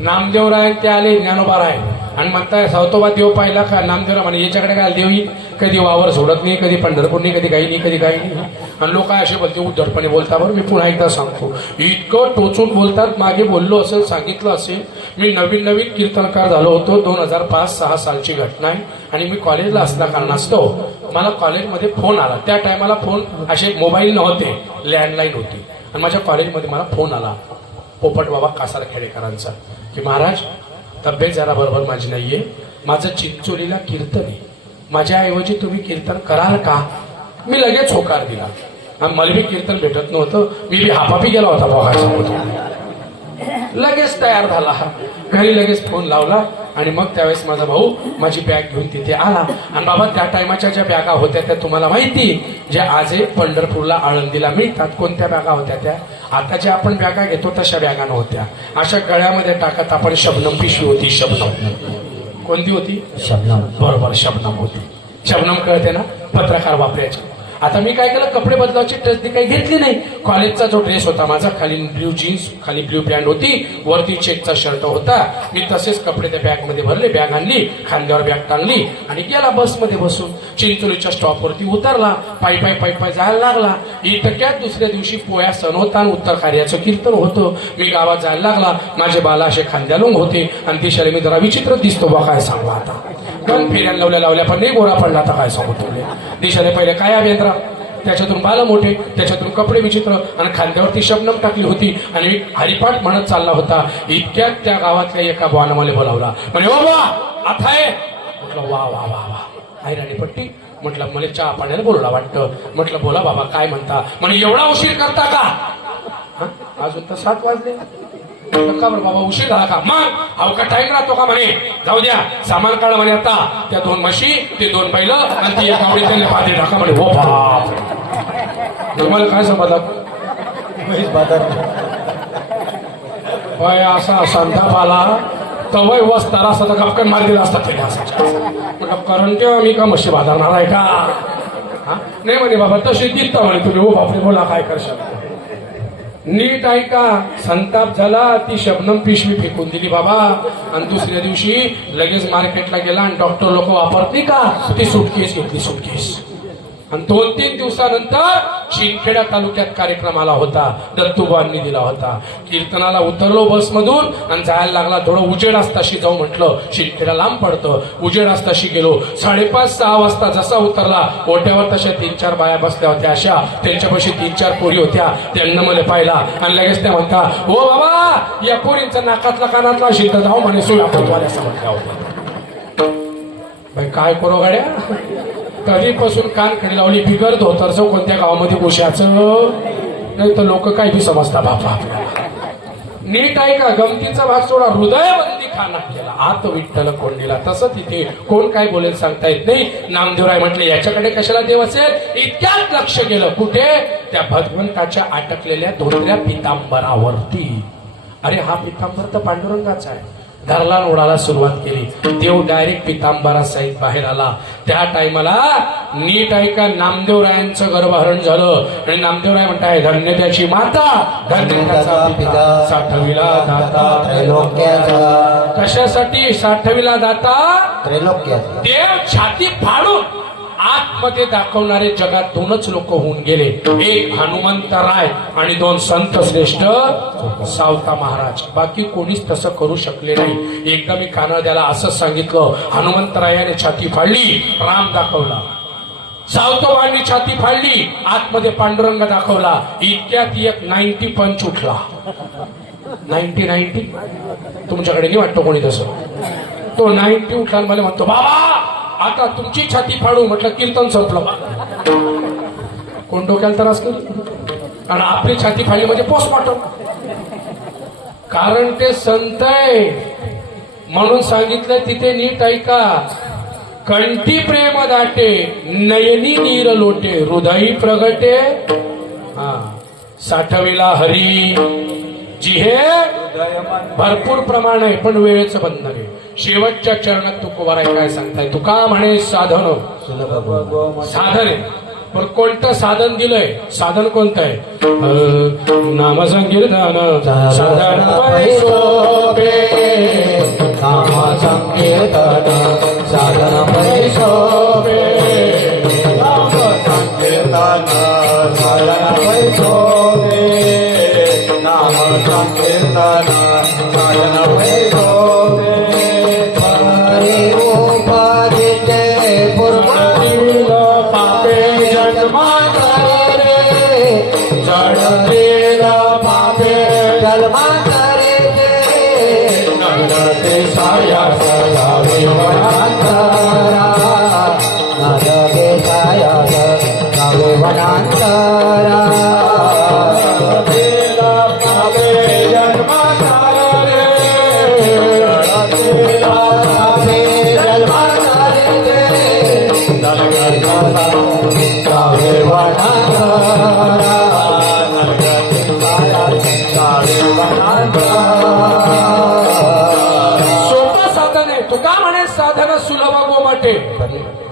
नामदेवराय ते आले, ज्ञानोबाराय आणि म्हणताय सावतोबा देव पाहिला का? नामदेवराय म्हणे याच्याकडे काय देवी कधी वावर सोडत नाही, कधी पंढरपूर नाही, कधी काही नाही, कधी काही नाही. आणि लोक असे बोलते उद्धटपणे बोलता. बरं मी पुन्हा एकदा सांगतो, इतकं टोचून बोलतात. मागे बोललो असेल, सांगितलं असेल, मी नवीन नवीन कीर्तनकार झालो होतो. 2005-06 सालची घटना आहे. आणि मी कॉलेजला असल्या कारणास्तव मला कॉलेजमध्ये फोन आला. त्या टायमाला फोन असे मोबाईल नव्हते, लँडलाईन होती. आणि माझ्या कॉलेजमध्ये मला फोन आला पोपट बाबा कासार खेडेकरांचा की महाराज तब्येत जरा बरोबर माझी नाहीये, माझं चिंचोलीला कीर्तन आहे, माझ्याऐवजी तुम्ही कीर्तन कराल का? मी लगेच होकार दिला. आणि मला बी कीर्तन भेटत नव्हतं, मी बी हापापी गेला होता बघायचा. लगेच तयार झाला, घरी लगेच फोन लावला. आणि मग त्यावेळेस माझा भाऊ माझी बॅग घेऊन तिथे आला. आणि बाबा त्या टायमाच्या ज्या बॅगा होत्या त्या तुम्हाला माहिती, ज्या आजही पंढरपूरला आळंदीला मिळतात, कोणत्या बॅगा होत्या त्या? आता ज्या आपण बॅगा घेतो तशा बॅगा नव्हत्या. अशा गळ्यामध्ये टाकत आपण शबनम पिशवी होती. शबनम कोणती होती? शबनम. बरोबर, शबनम होती. शबनम कळते ना, पत्रकार वापरायचे. आता मी काय केलं, कपडे बदलावची टचदी काही घेतली नाही. कॉलेजचा जो ड्रेस होता माझा, खाली ब्ल्यू जीन्स, खाली ब्ल्यू पॅन्ट होती, वरती चेकचा शर्ट होता. मी तसेच कपडे त्या बॅग मध्ये भरले, बॅग आणली, खांद्यावर बॅग टांगली आणि गेला बसमध्ये बसून. चिंचोलीच्या स्टॉपवरती उतरला, पायी पायी पायी पायी जायला लागला. इतक्यात दुसऱ्या दिवशी पोया सण होता आणि उत्तर कार्याचं कीर्तन होतं. मी गावात जायला लागला, माझे बाला असे खांद्यालून होते आणि दिशाला मी जरा विचित्र दिसतो बा. काय सांगू आता, पण फेऱ्या लावल्या पण नाही गोरा पडला. आता काय सांगू तुले, दिशाला पहिले काय अभ्यंतरा, त्याच्यातून बाल मोठे, त्याच्यातून कपडे विचित्र आणि खांद्यावरती शबनम टाकली होती. आणि मी हरिपाठ म्हणत चालला होता. इतक्यात त्या गावातल्या एका बुवानं मला बोलावला, म्हणे ओ बा आता आहे. म्हटलं वा वा वा वा, आई राणीपट्टी. म्हटलं मला चहा पाण्याला बोलला वाटतं. म्हटलं बोला बाबा काय म्हणता? म्हणे एवढा उशीर करता का? अजून तर 7 वाजले. का बरं बाबा उशीर झाला का? मग अहो का टाइम राहतो का? म्हणे जाऊ द्या, सामान काढा म्हणे. आता त्या 2 म्हशी, ते 2 बैल आणि ती एक आवडी त्यांनी पाठी टाका म्हणे. हो बाप, तुम्हाला काय समजलं? असा संताप आला तवय वस्तारा असता तर गपकन मार दिला असता त्याने. असं कारण तेव्हा मी का म्हशी बाजारणार आहे का? नाही म्हणे बाबा तशी दिसता म्हणे तुम्ही. हो बापरे, बोला काय करशाल? नीट ऐका, संताप झाला, ती शबनम पिशवी फेकून दिली बाबा. आणि दुसऱ्या दिवशी लगेच मार्केटला गेला आणि डॉक्टर लोक वापरते का ती सुटकेस घेतली, सुटकेस. आणि 2-3 दिवसानंतर शिंदखेडा तालुक्यात कार्यक्रम आला होता, दत्तूबांनी दिला होता. कीर्तनाला उतरलो बसमधून आणि जायला लागला. थोडं उजेड असताशी जाऊ म्हटलं, शिंदखेडा लांब पडतं. उजेड असताशी गेलो. 5:30-6 वाजता जसा उतरला, ओट्यावर तशा 3-4 बाया बसल्या होत्या. अशा त्यांच्यापाशी 3-4 पोरी होत्या. त्यांना मला पाहिला आणि लगेच त्या म्हणता, हो बाबा या पोरींचा नाकातला कानातला शिंद जाऊ म्हणे सोया पटवाल्या समजल्या होत्या. बाई काय करू गाड्या, कधीपासून कान खडी लावली. बिगर धोतरचं कोणत्या गावामध्ये गोशाचं नाही तर लोक काय बी समजता बापा. नीट ऐका, गमतीचा भाग सोडा. हृदय बंदी ठाणा केला आत विठ्ठल कोंडीला. तसं तिथे कोण काय बोलेल सांगता येत नाही. नामदेवराय म्हटले याच्याकडे कशाला देव असेल. इतक्यात लक्ष गेलं कुठे, त्या भगवंताच्या अटकलेल्या धोत्र्या पितांबरावरती. अरे हा पितांबर तर पांडुरंगाचा आहे. धरला ओढायला सुरुवात केली. देव डायरेक्ट पितांबरा सहित बाहेर आला. त्या टायमाला नीट ऐका, नामदेवरायांचं गर्भहरण झालं आणि नामदेवराय म्हणताय धन्य त्याची माता, धन्य त्याचा पिता, साठविला दाता त्रैलोक्याचा. कशासाठी साठविला दाता. त्रैलोक्याचा. देव छाती फाडून आतमध्ये दाखवणारे जगात दोनच लोक होऊन गेले. एक हनुमंतराय आणि दोन संत श्रेष्ठ सावता महाराज. बाकी कोणीच तसं करू शकले नाही. एकदा मी कानड्याला असं सांगितलं, हनुमंतरायाने छाती फाडली, राम दाखवला. सावतोबांनी छाती फाडली, आतमध्ये पांडुरंग दाखवला. इतक्यात एक 90 पंच उठला. 90 तुमच्याकडे नाही वाटतं कोणी तसं. तो 90 उठला मला म्हणतो बाबा आता तुमची छाती फाडू. म्हटलं कीर्तन संपलं. कोण डोक्याला त्रास करू. आणि आपली छाती फाडली म्हणजे पोस्टमॉर्टम. कारण ते संत आहे म्हणून सांगितलं. तिथे नीट ऐका, कंठी प्रेम दाटे, नयनी नीर लोटे, हृदयी प्रगटे. हा साठविला हरी जी हे भरपूर प्रमाण आहे पण वेळेचं बंधन आहे. शेवटच्या चरणात तुकोबार आहे काय सांगताय. तुका म्हणे साधन साधन आहे. पण कोणतं साधन दिलंय. साधन कोणतं आहे. नाम संकीर्तन साधन पैसोबे, नाम संकीर्तन साधन पैसोबे, नाम संकीर्तन साधन पैसोबे, नाम संकीर्तन साधन पैसोबे. हरि उपाधिते पूर्वतील पापे जन्मांतरे, जडलेला पापे जन्मांतरे, नडते साया सदा विवनांतरा, नडते साया सदा विवनांतरा. सोपं साधन आहे. तुका म्हणे साधन सुलभ गोमाटे.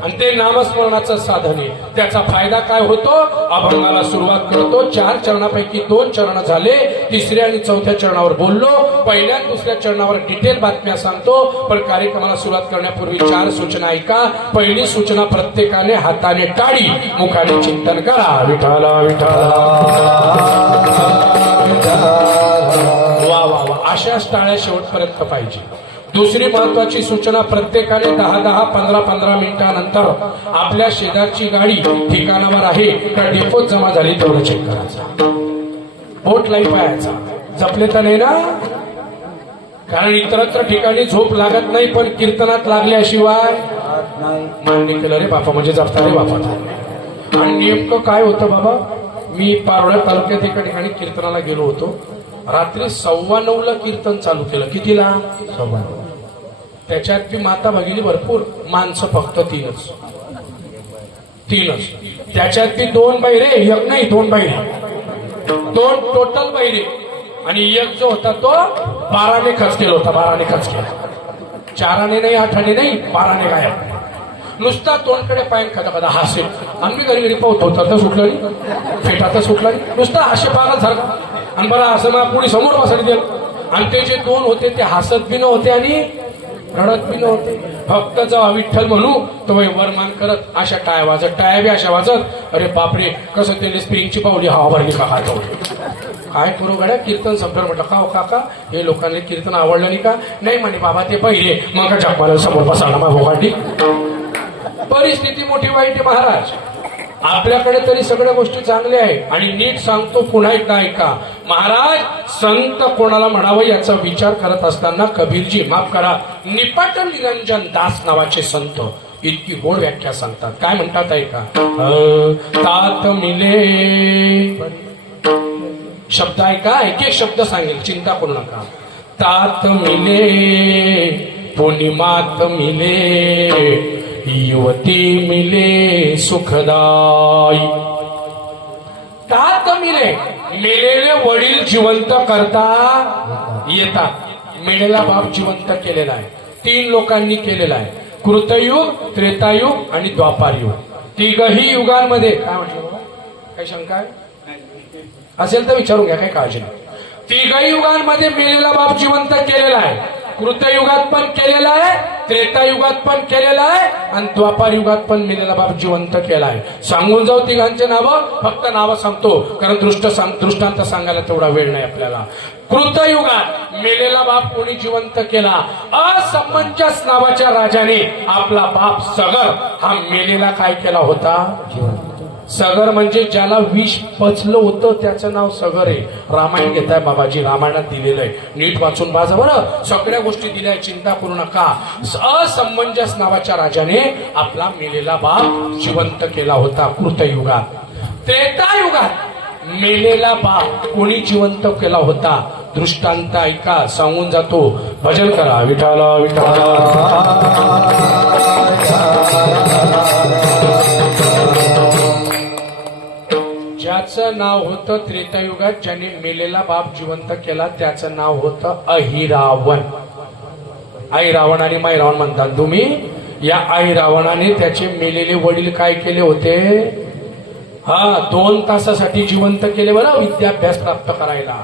आणि ते नामस्मरणाचं साधन आहे. त्याचा फायदा काय होतो. अभंगाला सुरुवात करतो. 4 चरणापैकी 2 चरण झाले. तिसऱ्या आणि चौथ्या चरणावर बोललो. पहिल्या आणि दुसऱ्या चरणावर डिटेल बातम्या सांगतो. पण कार्यक्रमाला सुरुवात करण्यापूर्वी 4 सूचना ऐका. पहिली सूचना, प्रत्येकाने हाताने टाळी, मुखाने चिंतन करा. विठाला विठाला. वा वा वा. अशाच टाळ्या शेवटपर्यंत पाहिजे. दुसरी महत्वाची सूचना, प्रत्येकाने 10-10, 15-15 मिनिटानंतर आपल्या शेजारची गाडी ठिकाणावर आहे का डेपोत जमा झाली तेवढं चेक करायचा. बोट लाई पाहायचा. जपले तर नाही ना. कारण इतरत्र ठिकाणी झोप लागत नाही पण कीर्तनात लागल्याशिवाय मान्य केलं रे बापा म्हणजे जपता रे बापा. आणि नेमकं काय होतं बाबा, मी पारोळ्या तालुक्यात एका ठिकाणी कीर्तनाला गेलो होतो. रात्री 9:15 कीर्तन चालू केलं. कितीला. 9:15. त्याच्यात बी माता भगिनी भरपूर, माणसं फक्त 3च. त्याच्यात बी 2 बैरे, एक नाही 2 बैरे, 2 टोटल बैरे. आणि एक जो होता तो 12ने खर्च केला होता. 12ने खर्च केला. 4 नाही 8 नाही 12ने गायब. नुसता तोंडकडे पाय खाता हासे. आम्ही घरी घरी पाहतो तर सुटलं नाही, फेटात सुटला नाही, नुसता हास्य पागल सारखा. आणि बरं असं मला पुढे समोर बसायला दिलं. आणि ते जे 2 होते ते हसत बी नव्हते आणि रडत बी नव्हते. फक्त जेव्हा विठ्ठल म्हणू तो वरमान करत अशा टाळ्या वाजत, टाळ्या बी अशा वाजत. अरे बापरे, कसं ते स्प्रिंगची पावली हवा भरली का काय करू गड्या. कीर्तन संपलं. म्हटलं का हो काका, हे लोकांना कीर्तन आवडलं नाही का. नाही म्हणे बाबा ते पहिले. मग जगमाला समोर बसायला मग भोगाटी. परिस्थिती मोठी वाईट आहे महाराज. आपल्याकडे तरी सगळ्या गोष्टी चांगल्या आहे. आणि नीट सांगतो पुन्हा एकदा ऐका. महाराज, संत कोणाला म्हणावं याचा विचार करत असताना कबीरजी, माफ करा, निपट निरंजन दास नावाचे संत इतकी गोड व्याख्या सांगतात. काय म्हणतात ऐका. तात मिले. शब्द ऐका, एक एक शब्द सांगेल, चिंता करू नका. तात मिले पूर्णिमात मिले युवती मिले सुखदाई. तात मिले मेलेले वडील जिवंत करता येतात. मेलेला बाप जिवंत केलेला आहे. 3 लोकांनी केलेला आहे. कृतयुग, त्रेतायुग आणि द्वापार युग. तिघही युगांमध्ये काय म्हटलं बाबा? काय शंका आहे असेल तर विचारून घ्या, काय काळजी नाही. तिघही युगांमध्ये मेलेला बाप जिवंत केलेला आहे. कृतयुगात पण केलेला आहे, त्रेतायुगात पण केलेला आहे आणि द्वापार युगात पण मेलेला बाप जिवंत केला आहे. सांगून जाऊ तिघांचे नावं, फक्त नावं सांगतो कारण दृष्टांत सांगायला तेवढा वेळ नाही आपल्याला. कृतयुगात मेलेला बाप कोणी जिवंत केला? असमंजस नावाच्या राजाने आपला बाप सगर हा मेलेला काय केला होता? सगर म्हणजे ज्याला विष पचलं होतं त्याचं नाव सगर आहे. रामायण घेताय बाबाजी, रामायणात दिलेलं आहे, नीट वाचून बाजा बरं. सगळ्या गोष्टी दिल्या, चिंता करू नका. असमंजस नावाच्या राजाने आपला मेलेला बाप जिवंत केला होता कृतयुगात. त्रेतायुगात मेलेला बाप कोणी जिवंत केला होता? दृष्टांत ऐका, सांगून जातो. भजन करा विठाला विठाला. ज्याचं नाव होतं त्रेतायुगात ज्याने मेलेला बाप जिवंत केला त्याचं नाव होतं अहिरावण. आई रावण आणि माई रावण म्हणतात तुम्ही. या आई रावणाने त्याचे मेलेले वडील काय केले होते? 2 तासासाठी जिवंत केले बरं, विद्याभ्यास प्राप्त करायला.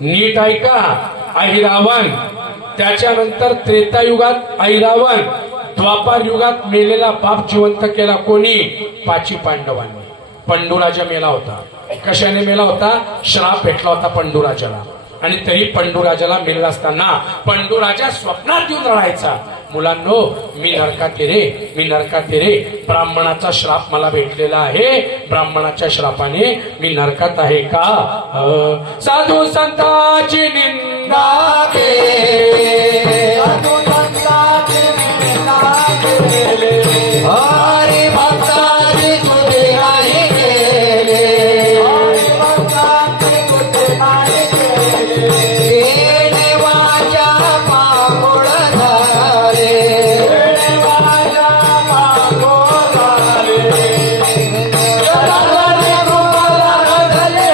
नीट ऐका. अहिरावण, त्याच्यानंतर त्रेतायुगात अहिरावण, द्वापार युगात मेलेला बाप जिवंत केला कोणी? 5 पांडवांनी. पंडूराजा मेला होता. कशाने मेला होता? श्राप भेटला होता पंडूराजाला. आणि तरी पंडूराजाला मेलेला असताना पंडूराजा स्वप्नात येऊन रडायचा, मुलांनो मी नरकात रे, मी नरकात रे. ब्राह्मणाचा श्राप मला भेटलेला आहे, ब्राह्मणाच्या श्रापाने मी नरकात आहे का? साधू संतांची निंदा केली, साधू संतांची निंदा केली, हरी भक्ताची स्तुती नाही केली, हरी भक्ताची स्तुती नाही केली. देवाच्या पांगुळ झाले, देवाच्या पांगुळ झाले, जगाने गोपाला झाले.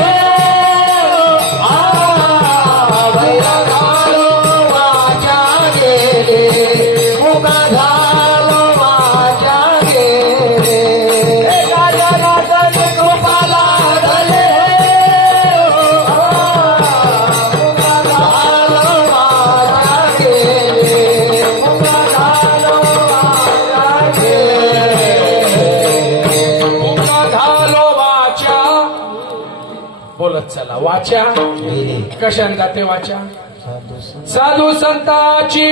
भैया घालो वाचा गेले, मुख घालो वाचा गेले. जगाने गोपाला झाले, मुख घालो वाचा गेले, मुख घालो वाचा गेले. मुका झालो वाचा. बोलत चला वाचा. कशाने जाते वाचा? साधू संतांची.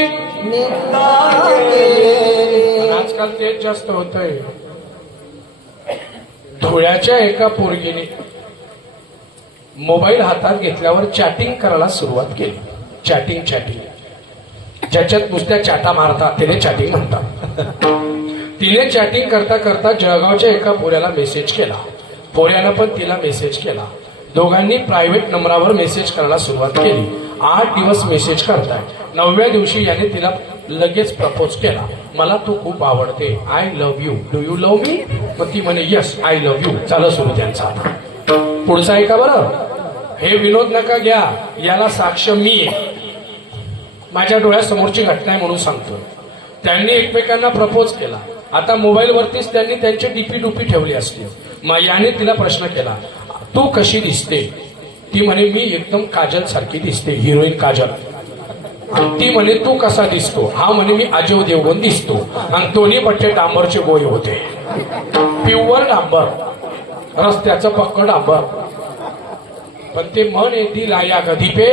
निंदा केली. आजकाल तेच जास्त होतंय. धुळ्याच्या एका पोरगीने मोबाईल हातात घेतल्यावर चॅटिंग करायला सुरुवात केली. चॅटिंग ज्याच्यात नुसत्या चाटा मारतात त्याने चॅटिंग म्हणतात. तिने चॅटिंग करता करता जळगावच्या एका पोऱ्याला मेसेज केला. पोऱ्यानं पण तिला मेसेज केला. दोघांनी प्रायव्हेट नंबरावर मेसेज करायला सुरुवात केली. 8 दिवस मेसेज करताय. 9व्या दिवशी याने तिला लगेच प्रपोज केला. मला तू खूप आवडते, I love you, do you love me? मग ती म्हणे यस आय लव्ह यू. चालू सुरू त्यांचा. पुढचा आहे का बरं? हे विनोद नका घ्या, याला साक्ष मी आहे. माझ्या डोळ्यासमोरची घटना आहे म्हणून सांगतो. त्यांनी एकमेकांना प्रपोज केला. आता मोबाईलवरतीच त्यांनी त्यांची डीपी ठेवली असली. मग याने तिला प्रश्न केला, तू कशी दिसते? ती म्हणे मी एकदम काजल सारखी दिसते, हिरोईन काजल. आणि ती म्हणे तू कसा दिसतो? हा म्हणे मी अजय देवगण दिसतो. आणि दोन्ही बट्टे डांबरचे गोळे होते, प्युअर डांबर, रस्त्याचं पक्क डांबर. पण ते मन येतील आया कधी पे.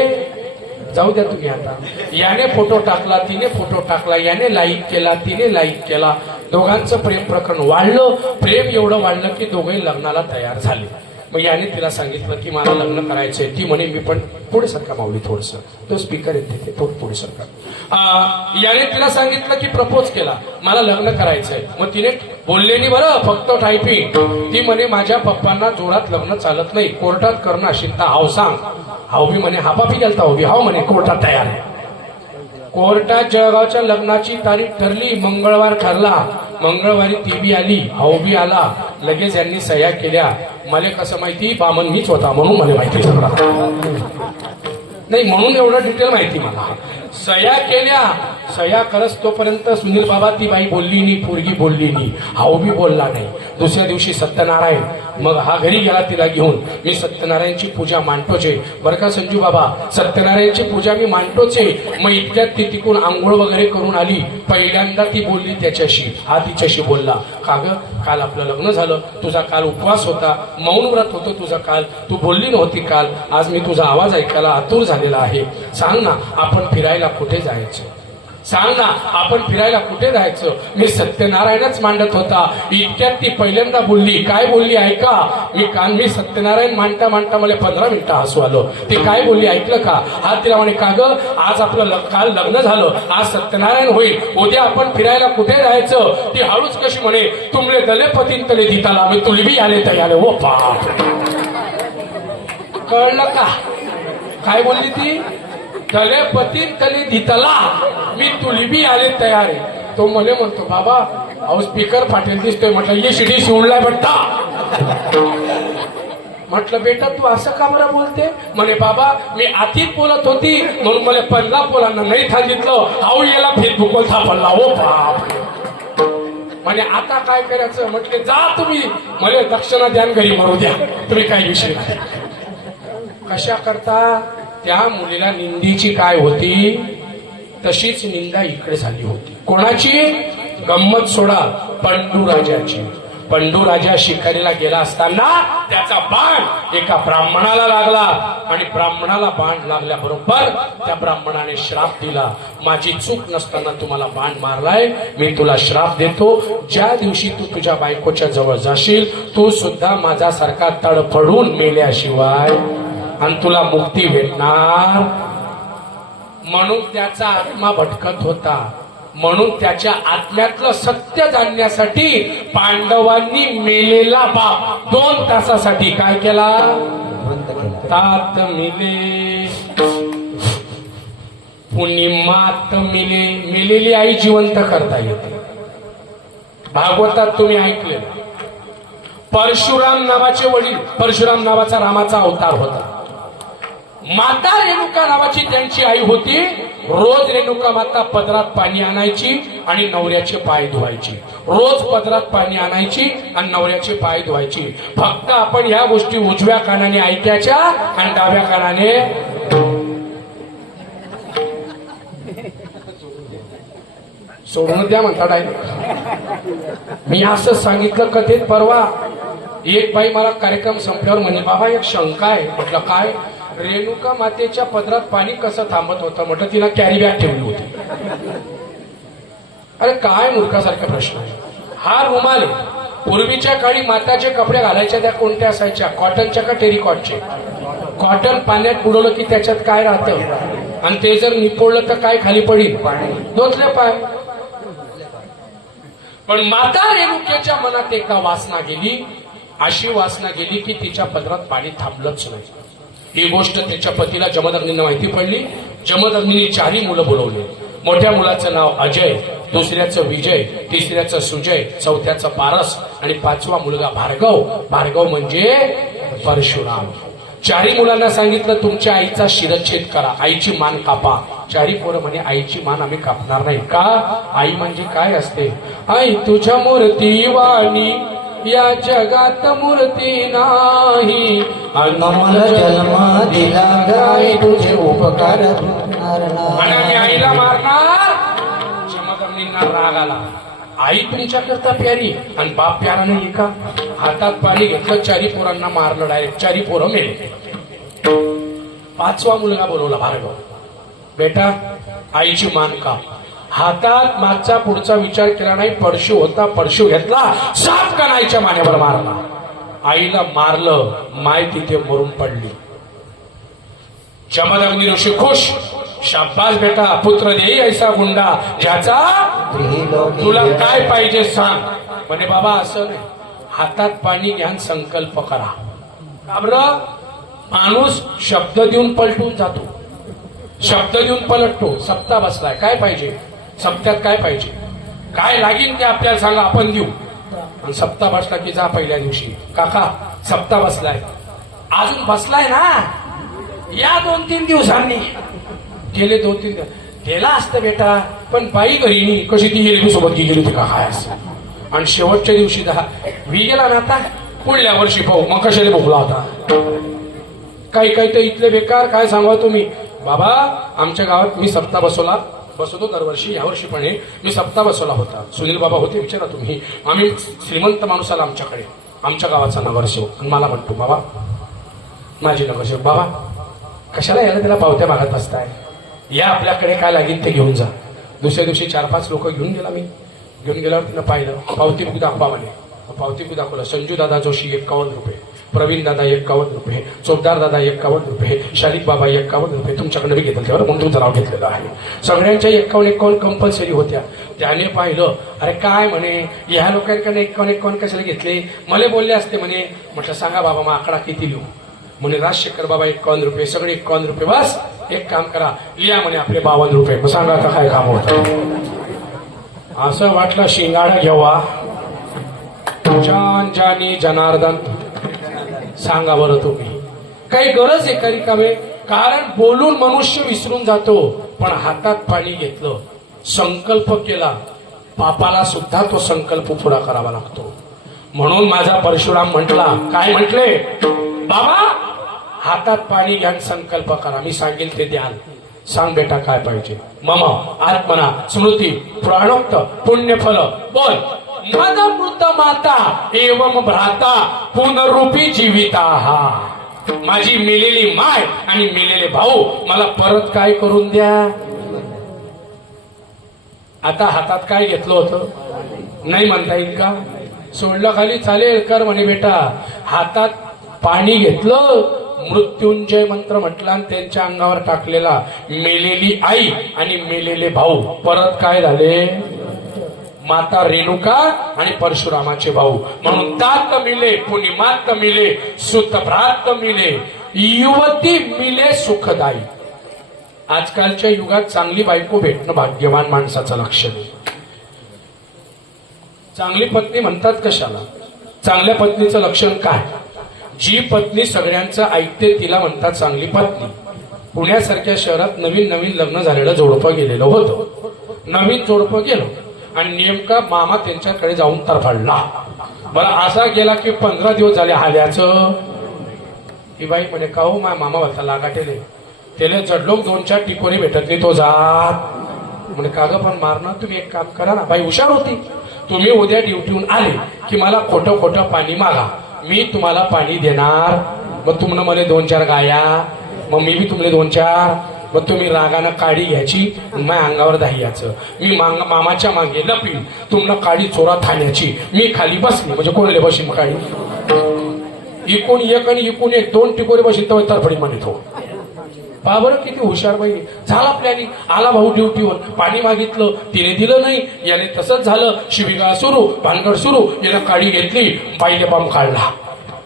जाऊ द्या तुम्ही. आता याने फोटो टाकला, तिने फोटो टाकला, याने लाईक केला, तिने लाईक केला. दोघांचं प्रेम प्रकरण वाढलं. प्रेम एवढं वाढलं की दोघे लग्नाला तयार झाले. मग याने तिला सांगितलं की मला लग्न करायचंय. ती म्हणे मी पण. पुढे सरका माऊली थोडस, तो स्पीकर येते थोडं पुढे सरका. याने तिला सांगितलं की प्रपोज केला, मला लग्न करायचंय. मग तिने बोलले नाही बरं, फक्त टायपिंग. ती म्हणे माझ्या पप्पांना जोरात लग्न चालत नाही, कोर्टात करणं असेल तर हाव सांग. हाव बी म्हणे हा बापी गेलता, हो बी हाव म्हणे कोर्टात तयार आहे. कोर्टात जळगावच्या लग्नाची तारीख ठरली, मंगळवार ठरला, मंगळवारी ती बी आली, हाऊ बी आला, लगेच यांनी सह्या केल्या. मला कसं माहिती, बामन मीच होता म्हणून मला माहिती सगळं नाही, म्हणून एवढं डिटेल माहिती मला. सह्या केल्या, सह्या करस तोपर्यंत सुनील बाबा ती बाई बोलली नाही, पोरगी बोलली नाही, हाऊ बी बोलला नाही. दुसऱ्या दिवशी सत्यनारायण, मग हा घरी गेला तिला घेऊन. मी सत्यनारायणची पूजा मांडतोच आहे बरं का संजू बाबा, सत्यनारायणची पूजा मी मांडतोच आहे. मग इतक्यात ती तिकून आंघोळ वगैरे करून आली, पहिल्यांदा ती बोलली त्याच्याशी, हा तिच्याशी बोलला, का ग काल आपलं लग्न झालं, तुझा काल उपवास होता, मौन व्रत होतं तुझं काल, तू बोलली नव्हती काल, आज मी तुझा आवाज ऐकायला आतुर झालेला आहे. सांग ना आपण फिरायला कुठे जायचं, सांग ना आपण फिरायला कुठे जायचं. मी सत्यनारायणच मांडत होता, इतक्यात ती पहिल्यांदा बोलली. काय बोलली ऐका, मी सत्यनारायण मांडता मांडता मला 15 मिनिटं हसू आलो. ती काय बोलली ऐकलं का, हा तिला म्हणे, का ग आज आपलं काल लग्न झालं, आज सत्यनारायण होईल, उद्या आपण फिरायला कुठे जायचं. ती हळूच कशी म्हणे, तुमले दले पतीन तले दिताला मी तुलबी आले तयाले. ओ बाप, कळलं का काय बोलली ती, तले पतीन तले दितला मी तुलबी आले तयार आहे. तो मला म्हणतो, बाबा अहो स्पीकर फाटेल दिसतोय. म्हटलं ये शिडी शिवलाय बट्टा. म्हटलं बेटा तू असं का बरं बोलते. म्हणे बाबा मी आतीत बोलत होती म्हणून मला 15 पोलांना नाही सांगितलं, हाऊ याला फेसबुकवर थापडला. ओ बाप, म्हणे आता काय करायचं. म्हटले जा तुम्ही, मला दक्षिणा द्यान घरी मरू द्या, तुम्ही काही विषय नाही. कशा करता त्या मुलीला निंदीची काय होती, तशीच निंदा इकडे झाली होती. कोणाची गंमत सोडा, पंडूराजाची. पंडूराजा शिकारीला गेला असताना त्याचा बाण एका ब्राह्मणाला लागला आणि ब्राह्मणाला बाण लागल्याबरोबर त्या ब्राह्मणाने श्राप दिला, माझी चूक नसताना तुम्हाला बाण मारलाय, मी तुला श्राप देतो, ज्या दिवशी तू तुझ्या बायकोच्या जवळ जाशील तू सुद्धा माझ्यासारखा तडफडून मेल्याशिवाय आणि तुला मुक्ती भेटणार. म्हणून त्याचा आत्मा भटकत होता, म्हणून त्याच्या आत्म्यातलं सत्य जाणण्यासाठी पांडवांनी मेलेला बाप 2 तासासाठी काय केला, तात मिले पुणी मात मिले. मेलेली आई जिवंत करता येते. भागवतात तुम्ही ऐकले, परशुराम नावाचे वडील, परशुराम नावाचा रामाचा अवतार होता. माता रेणुका नावाची त्यांची आई होती. रोज रेणुका माता पदरात पाणी आणायची आणि नवऱ्याचे पाय धुवायची. रोज पदरात पाणी आणायची आणि नवऱ्याचे पाय धुवायची. फक्त आपण ह्या गोष्टी उजव्या कानाने ऐकायच्या आणि डाव्या कानाने सोडून द्या म्हणता डायरेक्ट. मी असं सांगितलं कथेत परवा. एक बाई मला कार्यक्रम संपल्यावर म्हणे, बाबा एक शंका आहे. म्हटलं काय. रेणुका मातेच्या पदरात पाणी कसं थांबत होतं. म्हटलं तिला कॅरी बॅग ठेवली होती. अरे काय मूर्खासारखा प्रश्न आहे. हा रुमाल पूर्वीच्या काळी माताचे कपडे घालायच्या त्या कोणत्या असायच्या, कॉटनच्या का टेरिकॉटचे. कॉटन पाण्यात बुडवलं की त्याच्यात काय राहतं आणि ते जर निपोळलं तर काय खाली पडील, धुतले पाय. पण माता रेणुकेच्या मनात एकदा वासना गेली, अशी वासना गेली की तिच्या पदरात पाणी थांबलंच नाही. ही गोष्ट त्याच्या पतीला जमदग्नींना माहिती पडली. जमदग्नींनी 4 मुलं बोलवले. मोठ्या मुलाचं नाव अजय, दुसऱ्याचं विजय, तिसऱ्याचं सुजय, चौथ्याचं पारस आणि 5वा मुलगा भार्गव. भार्गव म्हणजे परशुराम. 4 मुलांना सांगितलं तुमच्या आईचा शिरच्छेद करा, आईची मान कापा. 4 पोरं म्हणे आईची मान आम्ही कापणार नाही. का. आई म्हणजे काय असते. आई तुझ्या मूर्ती वाणी या जगात मूर्ती नाही, अनमोल जन्म दिला गाय तुझे उपकार आणि आम्ही आईला मारणार. जमदग्नींना राग आला. आई तुमच्याकरता प्यारी आणि बाप प्यारा नाही का. हातात पाणी घेतलं, 4 पोरांना मारलं डायरेक्ट. 4 पोरं मेले. 5वा मुलगा बोलवला भार्गव, बेटा आईची मान का. हातात मागचा पुढचा विचार केला नाही. परशु होता, परशु घेतला, साप कणाईच्या मानेवर मारला. आईला मारलं, माय तिथे मरून पडली. जमदग्नी ऋषी खुश, शाबास बेटा, पुत्र देई ऐसा गुंडा ज्याचा तुला काय पाहिजे सांग. म्हणे बाबा असं नाही, हातात पाणी घ्या, संकल्प करा. बरं माणूस शब्द देऊन पलटून जातो. शब्द देऊन पलटतो. सप्ताह बसलाय, काय पाहिजे सप्त्यात, काय पाहिजे, काय लागीन ते आपल्याला सांगा, आपण देऊ. आणि सप्ताह बसला की जा पहिल्या दिवशी, काका सप्ताह बसलाय, अजून बसलाय ना, या 2-3 दिवसांनी. गेले 2-3 दिवस गेला असतं बेटा, पण बाई घरी नाही, कशी ती गेली सोबत गेली होती का काय असं. आणि शेवटच्या दिवशी 10 गेला ना, आता पुढल्या वर्षी पाहू, मग कशाला भोगला होता. काही काही तर इथले बेकार, काय सांगा तुम्ही. बाबा आमच्या गावात मी सप्ताह बसवतो दरवर्षी, यावर्षी पण मी सप्ताह बसवला होता. सुनील बाबा होते, विचारा तुम्ही. आम्ही श्रीमंत माणूस आला आमच्याकडे, आमच्या गावाचा नगरसेवक, आणि मला म्हणतो, बाबा माझी नगरसेवक, बाबा कशाला याला त्याला पावत्या मागत बसताय, या आपल्याकडे काय लागेल ते घेऊन जा. दुसऱ्या दिवशी 4-5 लोक घेऊन गेला. मी घेऊन गेल्यावर तिनं पाहिलं, पावती बुक दाखवा म्हणे. पावती बुक दाखवलं. संजू दादा जोशी 51 रुपये, प्रवीण दादा 51 रुपये, चोपदार दादा 51 रुपये, शालिक बाबा 51 रुपये. तुमच्याकडे मी घेतलं त्यावर म्हणून तुमचं नाव घेतलेलं आहे. सगळ्यांच्या 51 कंपल्सरी होत्या. त्याने पाहिलं, अरे काय म्हणे, ह्या लोकांकडे 51 कशाला घेतले, मला बोलले असते म्हणे. म्हटलं सांगा बाबा मग आकडा किती लिहू. म्हणे राजशेखर बाबा 51 रुपये, सगळे 51 रुपये. बस एक काम करा, लिहा म्हणे आपले 52 रुपये. मग सांगा आता काय काम होतं. असं वाटलं शिंगाडा घ्यावा. जान जानी जनार्दन, सांगा बरं तुम्ही, काही गरज आहे का रिकामे. कारण बोलून मनुष्य विसरून जातो, पण हातात पाणी घेतलं, संकल्प केला, पापाला सुद्धा तो संकल्प पुरा करावा लागतो. म्हणून माझा परशुराम म्हटला, काय म्हटले, बाबा हातात पाणी घ्या, संकल्प करा, मी सांगेल ते द्याल. सांग बेटा काय पाहिजे. मम आत्मना स्मृती प्राणोक्त पुण्यफल. बोल. मद मृत माता एवं भ्राता पुनरूपी जीविता. माझी मेलेली माय आणि मेलेले भाऊ मला परत काय करून द्या. आता हातात काय घेतलं होतं, नाही म्हणता येईल का. सोडलं खाली चालेल, कर म्हणे बेटा. हातात पाणी घेतलं, मृत्युंजय मंत्र म्हटला, आणि त्यांच्या अंगावर टाकलेला. मेलेली आई आणि मेलेले भाऊ परत काय झाले, माता रेणुका आणि परशुरामाचे भाऊ. म्हणून तात मिले पुनिमात मिले, सुत भ्रात मिले, युवती मिले सुखदायी. आजकालच्या युगात चांगली बायको भेटणं भाग्यवान माणसाचं लक्षण आहे. चांगली पत्नी म्हणतात कशाला, चांगल्या पत्नीचं लक्षण काय. जी पत्नी सगळ्यांचं ऐकते तिला म्हणतात चांगली पत्नी. पुण्यासारख्या शहरात नवीन लग्न झालेलं जोडपं गेलेलं होतं. नवीन जोडपं गेलं आणि नेमका मामा त्यांच्याकडे जाऊन तरफडला. बरं असा गेला की 15 दिवस झाले हाल्याचं. ही बाई म्हणे, का हो माय मामा होता लागाटेले, त्याला जडलोक 2-4 टिकोरी भेटत नाही, तो जात म्हणे. का ग पण मारणं, तुम्ही एक काम करा ना. बाई हुशार होती. तुम्ही उद्या ड्युटीहून आले की मला खोटं पाणी मागा, मी तुम्हाला पाणी देणार. मग तुम्हाला मला 2-4 गाया, मग मी बी तुम्हाला 2-4. मग तुम्ही रागानं काडी घ्यायची, माझ्या अंगावर धायचं. मी मामाच्या मागे लपीन, तुम्हाला काडी चोरात हाण्याची. मी खाली बसली म्हणजे कोणले बशी मग काडी इकून एक आणि इकून एक 2 टिकोरे बशी तर तरफडी म्हणतो. पहा बरं किती हुशार बाई. झाला प्लॅनिंग. आला भाऊ ड्युटीवर, पाणी मागितलं, तिने दिलं नाही. याने तसंच झालं. शिबिगाळ सुरू, भानगड सुरू. यानं काडी घेतली, बाईले बाम काढला.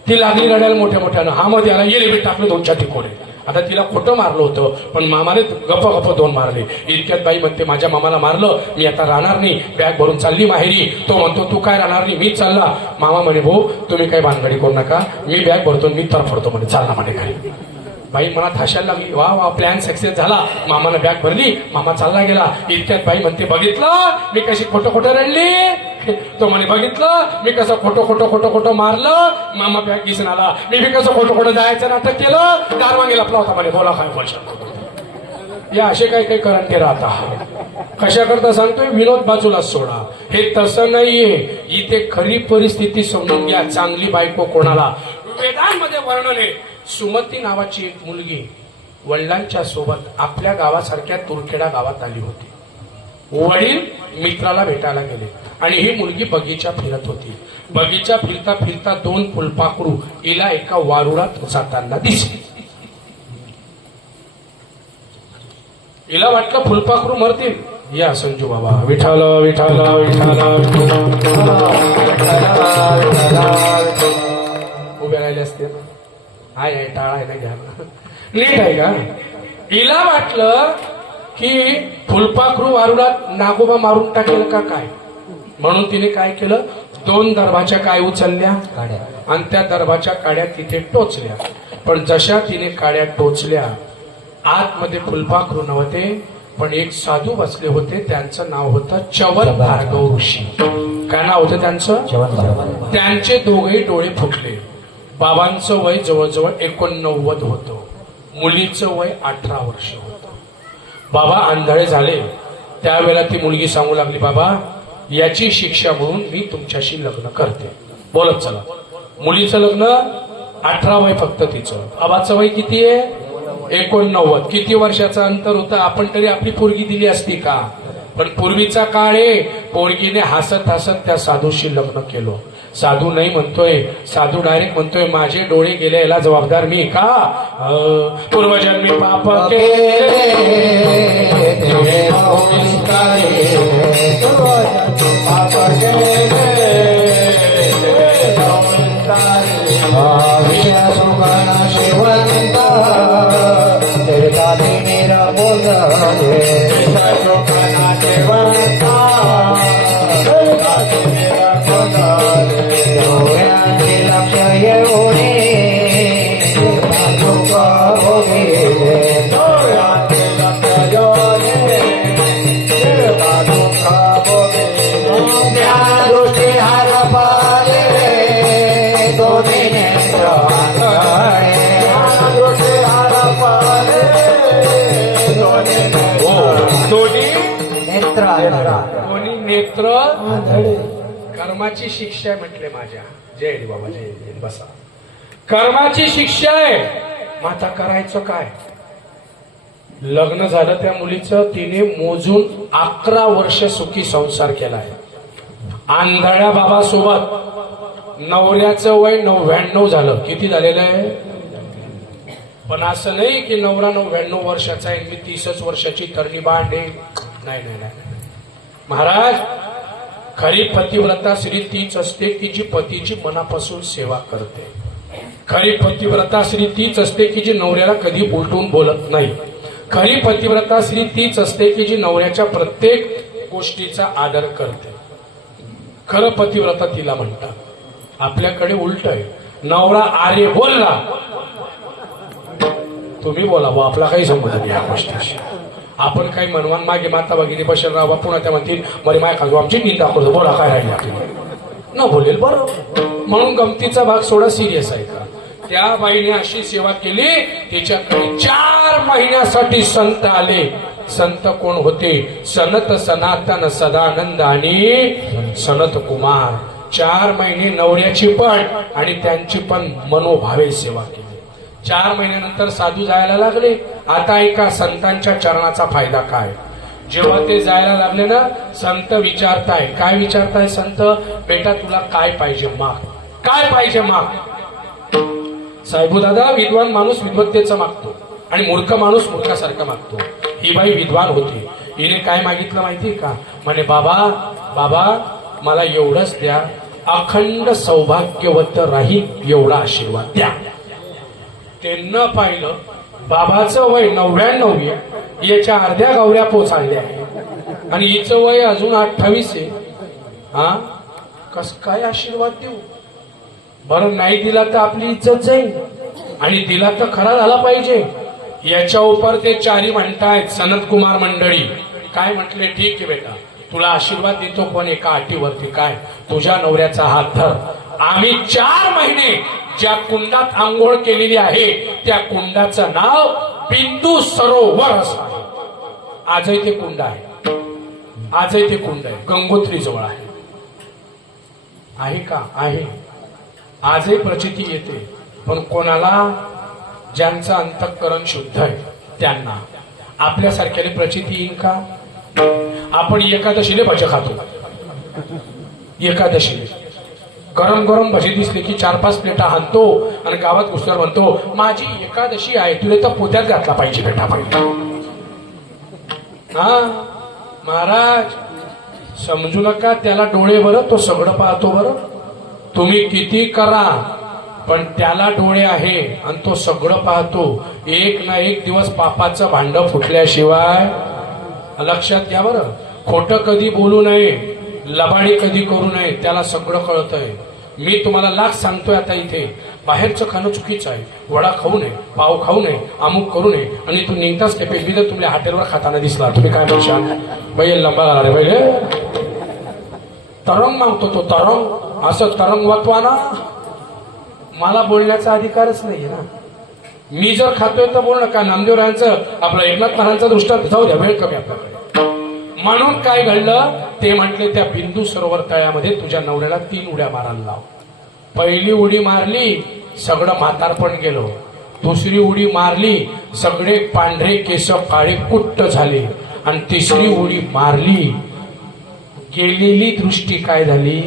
ती लागली रडायला मोठ्यानं. हा मध्ये आला, येले बेट टाकले 2-4 टिकोरे. आता तिला खोटं मारलं होतं, पण मामाने गप्प 2 मारले. इतक्यात बाई म्हणते, माझ्या मामाला मारलं, मी आता राहणार नाही, बॅग भरून चालली माहेरी. तो म्हणतो, तू काय राहणार नाही, मीच चालला. मामा म्हणे, भाऊ तुम्ही काही भानगडी करू नका, मी बॅग भरतो, मी तरफडतो म्हणे, चालला म्हणे घरी. बाई मनात हसायला लागली, वा वा प्लॅन सक्सेस झाला. मामानं बॅग भरली, मामा चालला गेला. इतक्यात बाई म्हणते, बघितलं मी कशी खोटं रडली. तो म्हणे, बघितलं मी कसं खोटं मारलं. मामा बॅग घेऊन आला. मी कसं खोटं जायचं नाटक केलं. दार मागे लपला होता म्हणे, बोला काय बोलशाल. या असे काही करंटे राहता. कशा करता सांगतोय, विनोद बाजूला सोडा. हे तसं नाहीये. इथे खरी परिस्थिती समजून घ्या. चांगली बायको कोणाला, वेदांमध्ये वर्णन आहे. सुमती नावाची एक मुलगी वडिलांच्या सोबत आपल्या गावासारख्या तुरखेडा गावात आली होती. वडील मित्राला भेटायला गेले आणि ही मुलगी बगीचा फिरत होती. बगीचा फिरता 2 फुलपाखरू हिला एका वारुळात जाताना दिसली. हिला वाटलं फुलपाखरू मरतील. या संजू बाबा, विठाल विठाल विठाल उभे राहिले असते. हाय टाळा आहे ना, घ्या नीट आहे का. हिला वाटलं की फुलपाखरू वारुळात नागोबा मारून टाकेल का काय, म्हणून तिने काय केलं, 2 दर्भाच्या काय उचलल्या काड्या. आणि त्या दर्भाच्या काड्या तिथे टोचल्या. पण जशा तिने काड्या टोचल्या, आतमध्ये फुलपाखरू नव्हते, पण एक साधू बसले होते. त्यांचं नाव होतं चवन भार्गव ऋषी. काय नाव होतं त्यांचं? जेवण बरोबर. त्यांचे दोघेही डोळे फुटले. बाबांचं वय जवळजवळ 89 होतं, मुलीचं वय 18 वर्ष होतं. बाबा आंधळे झाले. त्यावेळेला ती मुलगी सांगू लागली, बाबा याची शिक्षा म्हणून मी तुमच्याशी लग्न करते. बोलत चला. मुलीचं लग्न 18 वय फक्त तिचं. बाबाचं वय किती आहे? 89. किती वर्षाचं अंतर होतं. आपण तरी आपली पोरगी दिली असती का? पण पूर्वीचा काळ आहे. पोरगीने हसत हसत त्या साधूशी लग्न केलं. साधू नाही म्हणतोय, साधू डायरेक्ट म्हणतोय माझे डोळे गेले याला जबाबदार मी का? पूर्वजन्मी पाप दोन्ही नेत्र कर्माची शिक्षा आहे म्हटले माझ्या. जय हरी बाबा, जय हरी. बसा. कर्माची शिक्षा आहे. माता करायचं काय? लग्न झालं त्या मुलीचं. तिने मोजून 11 वर्ष सुखी संसार केलाय आंधळ्या बाबासोबत. नवऱ्याचं वय 99 झालं. किती झालेलं आहे? पण असं नाही की नवरा 99 वर्षाचा आहे, मी 30 वर्षाची तरणी बांडे. नाही नाही नाही महाराज, खरी पतिव्रता स्त्री तीच असते की जी पतीची मनापासून सेवा करते. खरी पतिव्रता स्त्री तीच असते की जी नवऱ्याला कधी उलटून बोलत नाही. खरी पतिव्रता स्त्री तीच असते की जी नवऱ्याच्या प्रत्येक गोष्टीचा आदर करते. खरं पतिव्रता तिला म्हणतात. आपल्याकडे उलट आहे. नवरा आरे बोलला, तुम्ही बोला, आपला काही संबंध नाही या गोष्टीशी. आपण काही मनवान मागे माता भगिनी बशर राहा, पुन्हा त्या म्हणतील मरे माय खाजू आमची निंदा करतो, बोला काय राहिले आपल्याला न बोलेल बरं. म्हणून गमतीचा भाग सोडा, सिरियस आहे का? त्या बाईने अशी सेवा केली, तिच्याकडे 4 महिन्यासाठी संत आले. संत कोण होते? सनत सनातन सदानंद आणि सनत कुमार. 4 महिने नवऱ्याची पण आणि त्यांची पण मनोभावे सेवा केली. 4 महिन्यानंतर साधू जायला लागले. आता ऐका संतांच्या चरणाचा फायदा काय. जेव्हा ते जायला लागले ना, संत विचारताय. काय विचारताय संत? बेटा तुला काय पाहिजे माग, काय पाहिजे माग. साहेबू दादा, विद्वान माणूस विद्वत्तेचा मागतो आणि मूर्ख माणूस मूर्खासारखा मागतो. ही बाई विद्वान होती. हिने काय मागितलं माहिती का? म्हणे बाबा बाबा मला एवढंच द्या, अखंड सौभाग्यवत राहील एवढा आशीर्वाद द्या. ते न पाहिलं बाबाचं वय 99 आहे, याच्या अर्ध्या गावऱ्या पोचाळल्या आहे आणि हिचं वय अजून 28 आहे. हा कस काय आशीर्वाद देऊ बरं? नाही दिला तर आपली इज्जत जाईल आणि दिला तर खरा झाला पाहिजे. याच्या उपर ते 4 म्हणतायत सनत कुमार मंडळी. काय म्हटले? ठीक आहे बेटा, तुला आशीर्वाद देतो पण एका अटीवरती. काय? तुझ्या नवऱ्याचा हात धर. आम्ही 4 महिने ज्या कुंडात आंघोळ केलेली आहे त्या कुंडाचं नाव बिंदू सरोवर असं आहे. आजही ते कुंड आहे, आजही ते कुंड आहे, गंगोत्री जवळ आहे. आहे का? आहे. आजही प्रचिती येते. पण कोणाला? ज्यांचं अंतःकरण शुद्ध आहे त्यांना. आपल्यासारख्याने प्रचिती येईल का? आपण एकादशीले भजे खातो. एकादशीले गरम गरम भजी दिसले की 4-5 प्लेटा हाणतो आणि गावात घुसल्यावर म्हणतो माझी एकादशी आहे, तुला तर पोत्यात घातला पाहिजे बेटा पाहिजे. हा महाराज, समजू नका त्याला डोळे बरं, तो सगळं पाहतो बरं. तुम्ही किती करा, पण त्याला डोळे आहे आणि तो सगळं पाहतो. एक ना एक दिवस पापाचं भांड फुटल्याशिवाय, लक्षात घ्या बरं, खोटं कधी बोलू नये, लबाडी कधी करू नये, त्याला सगळं कळतंय. मी तुम्हाला लाख सांगतोय आता इथे, बाहेरचं खाणं चुकीचं आहे. वडा खाऊ नये, पाव खाऊ नये, अमुक करू नये. आणि तू निघताच ते पेपी जर तुम्हाला हॉटेलवर खाताना दिसला, तुम्ही काय म्हणशाल? बाई लंबा घाला रे पहिले, तरंग मागतो तो तरंग, असं तरंग वाचवाना. मला बोलण्याचा अधिकारच नाहीये ना. मी जर खातोय तर बोल नका. नामदेवरायांचं आपलं एकनाथ महाराजांचा दृष्टांत जाऊ द्या, वेळ कमी आपल्याकडे. म्हणून काय घडलं ते म्हटले, त्या बिंदू सरोवर तळ्यामध्ये तुझ्या नवऱ्याला 3 उड्या मारायला लाव. पहिली उडी मारली, सगळं म्हातारपण गेलो. दुसरी उडी मारली, सगळे पांढरे केस काळे कुट्ट झाले. आणि तिसरी उडी मारली, गेलेली दृष्टी काय झाली,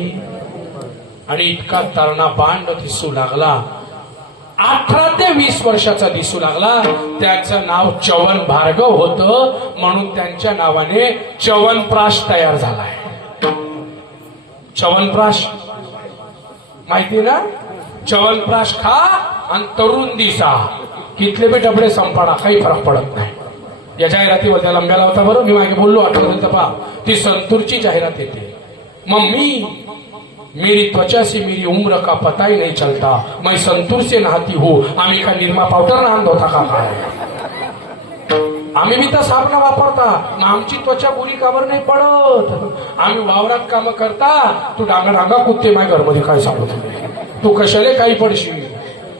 आणि इतका तरणा बांड दिसू लागला. 18 ते 20 वर्षाचा दिसू लागला. त्याचं नाव चवन भार्गव होतं, म्हणून त्यांच्या नावाने च्यवनप्राश तयार झालाय. च्यवनप्राश माहिती ना? च्यवनप्राश खा आणि तरुण दिसा. कितले बी डबडे संपाडा, काही फरक पडत नाही. या जाहिरातीवर त्या लंब्याला होता बरोबर, मी मागे बोललो आठवत पहा, ती संतूरची जाहिरात येते. मम्मी मेरी त्वचा से मेरी उम्र का पता ही नहीं चलता, मैं संतूर से नहाती हूँ. आम्ही का निरमा पावडर ना होता का काय? आम्ही बी तर साबण वापरता, मग आमची त्वचा बुरी काबर नाही पडत? आम्ही वावरात काम करता, तू डांगा डांगा कुत्ते माझ्या घरमध्ये काय सांगत होते? तू कशाले काही पडशील?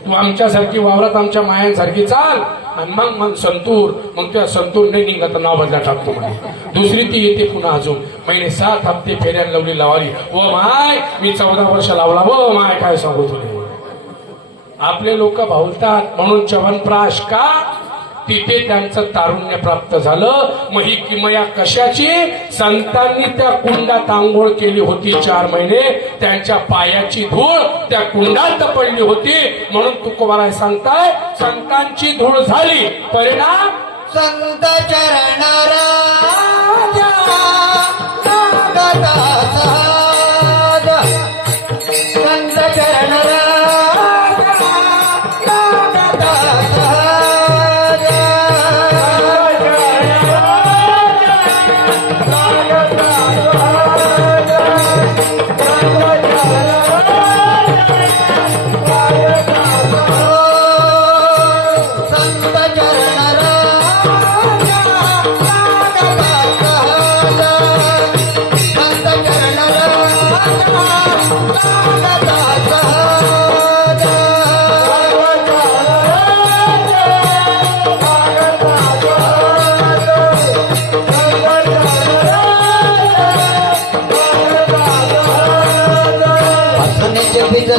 तू आमच्यासारखी वावरात आमच्या मायांसारखी चाल, आणि मग संतूर, मग त्या संतूर नाही निघत नाव बदला टाकतो म्हणे. दुसरी ती येते पुन्हा अजून महिने 7 हप्ते फेऱ्यान लावली लावाली. व माय मी 14 वर्ष लावला, व माय काय सांगू तुले. आपले लोक भावतात म्हणून च्यवनप्राश का, तिथे त्यांचं तारुण्य प्राप्त झालं. मग ही किमया कशाची? संतांनी त्या कुंडात आंघोळ केली होती 4 महिने, त्यांच्या पायाची धूळ त्या कुंडात पडली होती. म्हणून तुकोबाराय सांगताय, संतांची धूळ झाली, परिणाम संत चरणरा संत चरणरा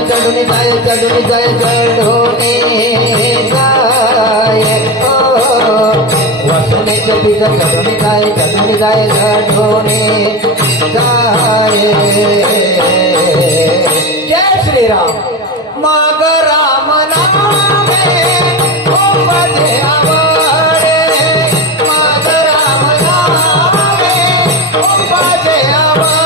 चढून जाय चढून जाय चढूने जाय वसनेचे बीज चढून जाय चढून जाय चढूने जाय. जय श्रीराम. मग राम नामे उपजे आवडे, मग राम नामे उपजे आवडे.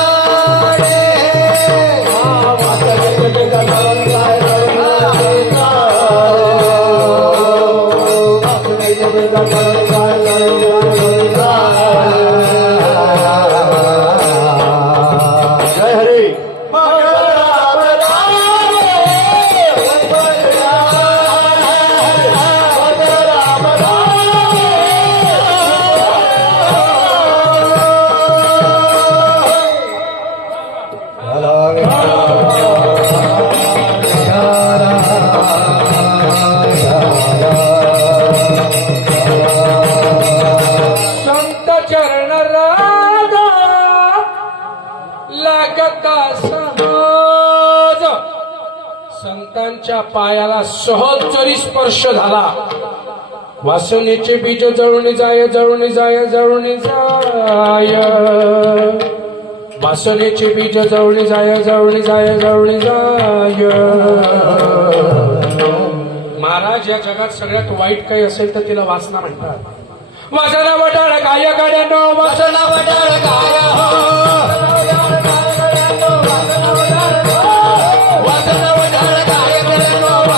संतांच्या पायाला सहज जरी स्पर्श झाला, वासनेचे बीज जळून जाय जळून जाय जळून जाय, वासनेचे बीज जळून जाय जळून जाय जळून जाय. महाराज, या जगात सगळ्यात वाईट काही असेल तर तिला वासना म्हणतात. वासना वडाळ गाय गाड्यानो, वासना वडाळ गाय वासना वडाळ गाय गाड्यानो,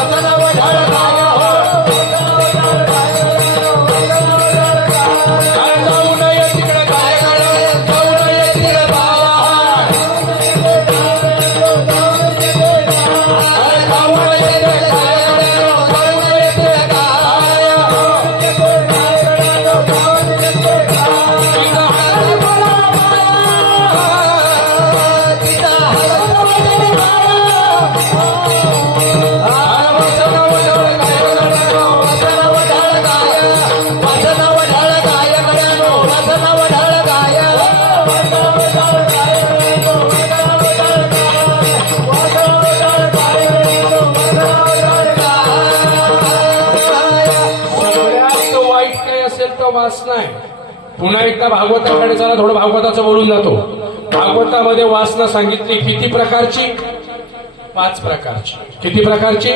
इतकं वासना आहे. पुन्हा एकदा भागवताकडे चला, थोडं भागवताचं बोलून जातो. भागवतामध्ये वासना सांगितली किती प्रकारची? 5 प्रकारची. किती प्रकारची?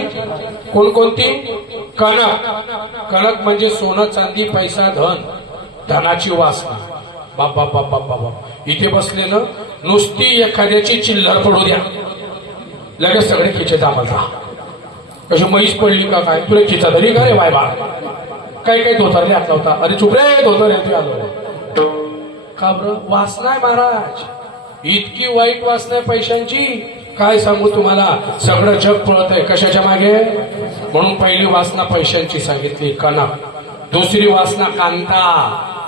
कोणकोणती? कनक. कनक म्हणजे सोनं चांदी पैसा धन, धनाची वासना. बाप बाप बाप बाप बाप. इथे बसलेलं नुसती एखाद्याची चिल्लर पडू द्या, लगेच सगळे खिचे दामत राहा. कशी म्हैस पडली का काय, तुला खिचा तरी का रे बाय बा? काय काय धोतारले हात लावता, अरे चुप रे धोतर तू आलो का बरं? वासना आहे महाराज, इतकी वाईट वासना आहे पैशांची, काय सांगू तुम्हाला. सगळं जग पळत आहे कशाच्या मागे. म्हणून पहिली वासना पैशांची सांगितली, कनक. दुसरी वासना कांता,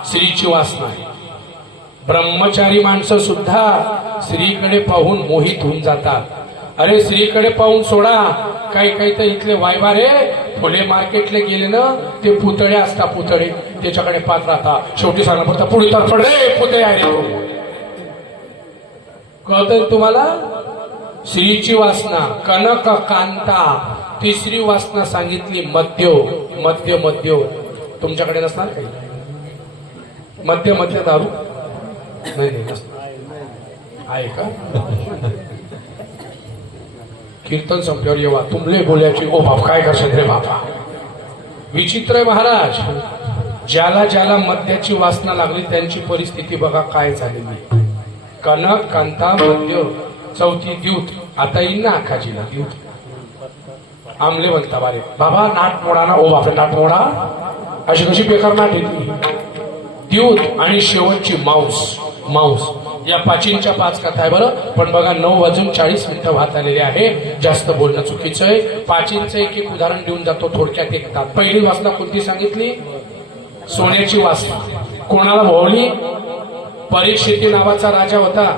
स्त्रीची वासना आहे. ब्रह्मचारी माणसं सुद्धा स्त्रीकडे पाहून मोहित होऊन जातात. अरे स्त्रीकडे पाहून सोडा, काही काही तर इथले वायवारे फुले मार्केटला गेले ना, ते पुतळे असता, पुतळे त्याच्याकडे पाहत राहता. शेवटी सांगा पडता, पुढे तर पड रे पुतळे आहे रे. कळतंय तुम्हाला? स्त्रीची वासना कनक कांता. तिसरी वासना सांगितली मद्य. मद्य मद्य तुमच्याकडे नसणार काही? मद्य मद्य दारू नाही नसणार आहे का? कीर्तन संपल्यावर येवा तुमले बोलायची. ओ बाप काय करशाल रे बापा. विचित्र आहे महाराज. ज्याला ज्याला मद्याची वासना लागली त्यांची परिस्थिती बघा काय झालेली. कनक कांता मद्य. चौथी द्यूत. आता येईल ना आखाजीला द्यूत. आमले म्हणता बारे बाबा नाट मोडा ना. ओ बापरे नाट मोडा अशी कशी बेकार नाट येते. द्यूत आणि शेवटची मांस. मांस या 5च्या 5 कथा आहे बरं. पण बघा 9:40 वाहत आलेले आहे. जास्त बोलणं चुकीचं आहे. 5चं एक एक उदाहरण देऊन जातो थोडक्यात. एक तास. पहिली वासना कोणती सांगितली? सोन्याची वासना. कोणाला भोवली? परीक्षिती नावाचा राजा होता.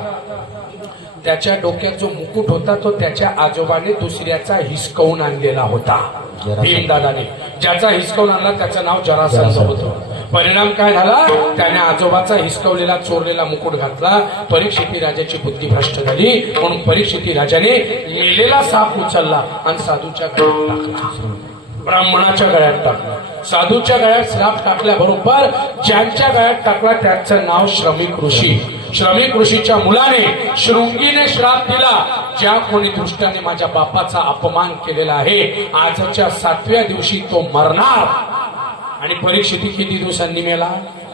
त्याच्या डोक्यात जो मुकुट होता तो त्याच्या आजोबाने दुसऱ्याचा हिसकवून आणलेला होता. भीमदादाने ज्याचा हिसकवून आणला त्याचं नाव जरासंध होतं. परिणाम काय झाला? त्याने आजोबाचा हिसकवलेला चोरलेला मुकुट घातला. परीक्षिती राजाची बुद्धी भ्रष्ट झाली. म्हणून परीक्षिती राजाने मेलेला साप उचलला आणि साधूच्या गळ्यात टाकला. ब्राह्मणाच्या गळ्यात टाकला. साधूच्या गळ्यात साप टाकल्याबरोबर ज्यांच्या गळ्यात टाकला त्याचं नाव श्रमिक ऋषी. श्रमिक ऋषीच्या मुलाने शृंगीने श्राप दिला, ज्या कोणी दृष्टाने माझ्या बापाचा अपमान केलेला आहे आजच्या 7व्या दिवशी तो मरणार. आणि परीक्षिती किती दिवसांनी मेला?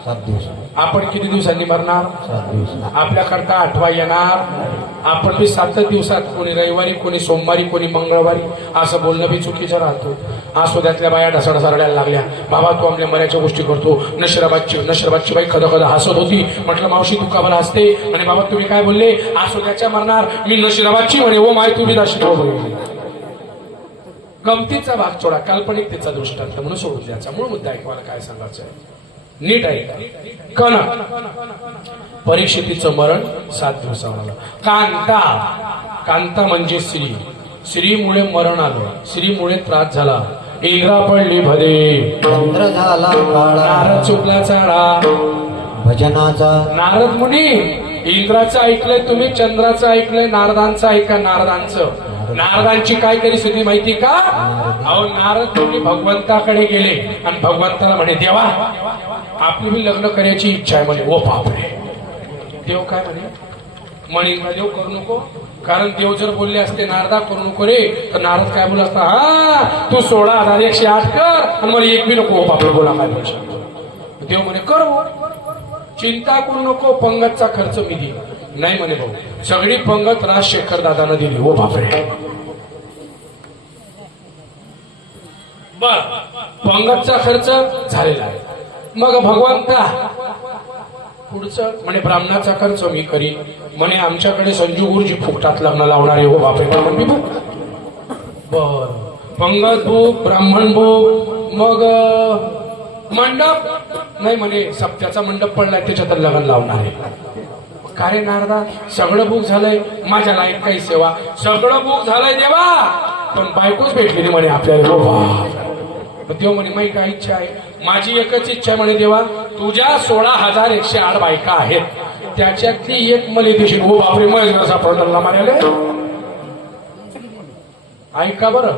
7 दिवस. आपण किती दिवसांनी मरणार? 7 दिवस. आपल्याकरता 8वा येणार. आपण बी 7 दिवसात, कोणी रविवारी कोणी सोमवारी कोणी मंगळवारी. असं बोलणं बी चुकीचं राहतो. आसोद्यातल्या बाया ढसाढसा रडायला लागल्या. बाबा तू आपल्या मऱ्याच्या गोष्टी करतो. नशराबादची बाई खद खद हसत होती. म्हटलं मावशी तू का बरं हसते? आणि बाबा तुम्ही काय बोलले? आसोद्याच्या मरणार. मी नशराबादची म्हणे. ओ माय तुम्ही नशरा गमतीचा भाग सोडा, काल्पनिकतेचा दृष्टांत म्हणून सोडून द्यायचा. मूळ मुद्दा ऐकवायला काय सांगायचं आहे नीट ऐका. कनक परीक्षितीचं मरण 7 दिवसावर आलं. कांता. कांता म्हणजे स्त्री. स्त्रीमुळे मरण आलं. स्त्रीमुळे त्रास झाला. इंद्रा पडली भदे. चंद्र झाला काळा. नारद चुकला चाळा. भजनाचा. नारद मुनी इंद्राचं ऐकलंय तुम्ही, चंद्राचं ऐकलंय, नारदांचं ऐका. नारदांची काय तरी स्थिती माहिती का? अहो नारद मुनी भगवंताकडे गेले आणि भगवंताला म्हणे देवा आपली मी लग्न करायची इच्छा आहे. म्हणे ओ बापरे. देव काय म्हणे देव करू नको. कारण देव जर बोलले असते नारदा करू नको रे, तर नारद काय बोलला असता? हा तू 16,108 कर आणि मला एक बी नको. ओ बापरे बोला काय बोलशा. देव म्हणे करू, चिंता करू नको, पंगतचा खर्च मी देईन. नाही म्हणे भाऊ, सगळी पंगत राजशेखर दादानं दिली. ओ बापरे. बर पंगतचा खर्च झालेला आहे. मग भगवंता पुढचं म्हणे ब्राह्मणाचा खर्च मी करीन. म्हणे आमच्याकडे संजू गुरुजी फुकटात लग्न लावणारे. हो बापरे. मी बर पंगत बुक, ब्राह्मण बुक, मग मंडप नाही म्हणे सप्त्याचा मंडप पडलाय त्याच्यात लग्न लावणार आहे. काय नारदा सगळं बुक झालंय, माझ्या लाईफ काही सेवा सगळं बुक झालंय देवा, पण बायकोच भेटली नाही म्हणे आपल्याला. देव म्हणे माझी काय इच्छा आहे? माझी एकच इच्छा आहे म्हणे देवा, तुझ्या 16,108 बायका आहेत त्याच्यातली एक मला देशील. हो बापरे. मग सापडला मारायला. ऐका बरं,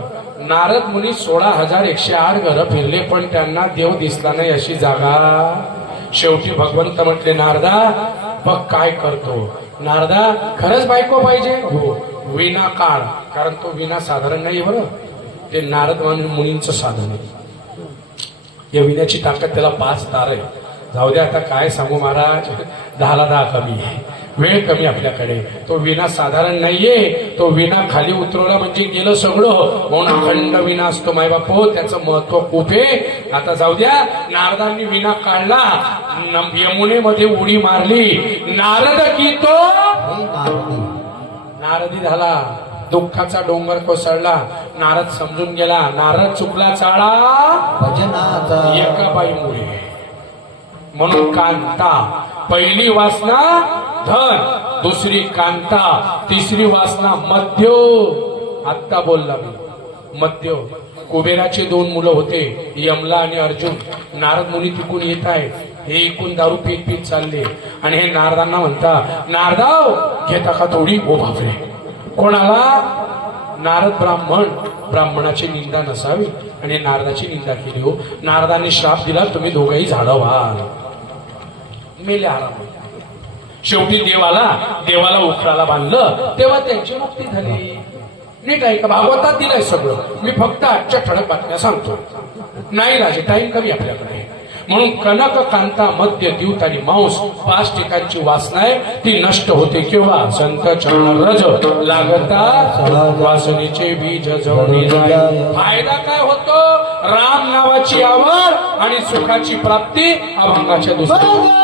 नारद मुनी 16,108 घरं फिरले पण त्यांना देव दिसला नाही अशी जागा. शेवटी भगवंत म्हटले नारदा बघ काय करतो. नारदा खरंच बायको पाहिजे. हो. विना काळ, कारण तो विना साधारण नाही बरं, ते नारद मुनींचं साधन आहे. या विण्याची ताकद त्याला 5 तार आहे. जाऊ द्या आता काय सांगू महाराज, 10 कमी आहे, वेळ कमी आपल्याकडे. तो विना साधारण नाहीये. तो विना खाली उतरवला म्हणजे गेलं सगळं. म्हणून अखंड विना असतो मायबापो, त्याचं महत्व खूप आहे. आता जाऊ द्या. नारदांनी विना काढला, यमुनेमध्ये उडी मारली. नारद की तो हे नारदी. नारदी झाला. दुःखाचा डोंगर कोसळला. नारद समजून गेला नारद चुकला चाळा भजनाचा एका बाईमुळे. म्हणून कांता, पहिली वासना धन, दुसरी कांता, तिसरी वासना मद्य. आत्ता बोलला मी मद्य. कुबेराचे 2 मुलं होते, यमला आणि अर्जुन. नारद मुनी तिकून येत आहेत. हे इकून दारू पीत पीत चालले आणि हे नारदांना म्हणता नारदाव घेता का थोडी. ओ बापरे, कोणाला? नारद ब्राह्मण. ब्राह्मणाची निंदा नसावी आणि नारदाची निंदा केली. हो. नारदाने श्राप दिला तुम्ही दोघंही झाडं व्हाल. मेले आराम. शेवटी देवाला उखराला बांधलं तेव्हा त्यांची मुक्ती झाली. नीट आहे का? भागवतात दिलंय सगळं. मी फक्त आजच्या ठळक बातम्या सांगतो. नाही राजे, टाइम कमी आपल्याकडे. म्हणून कनक, कांता, मद्य, द्यूत आणि मांस 5 ठिकाणची वासना आहे. ती नष्ट होते केव्हा? संत चरण रज लागता वासनेचे बीज जवळी जाय. फायदा काय होतो? राम नावाची आवड आणि सुखाची प्राप्ती अभंगाच्या दुसऱ्या.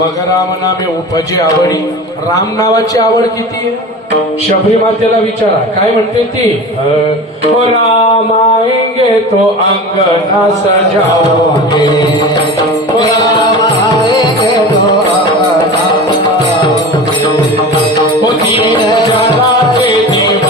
मग राम नामे उपजे आवडी. राम नावाची आवड किती आहे? शबरी मातेला विचारा काय म्हणते ती. ओ राम आएंगे तो अंगना सजाओगे. ओ राम आएंगे तो अंगना सजाओगे. ओ दीन जला के दीवाना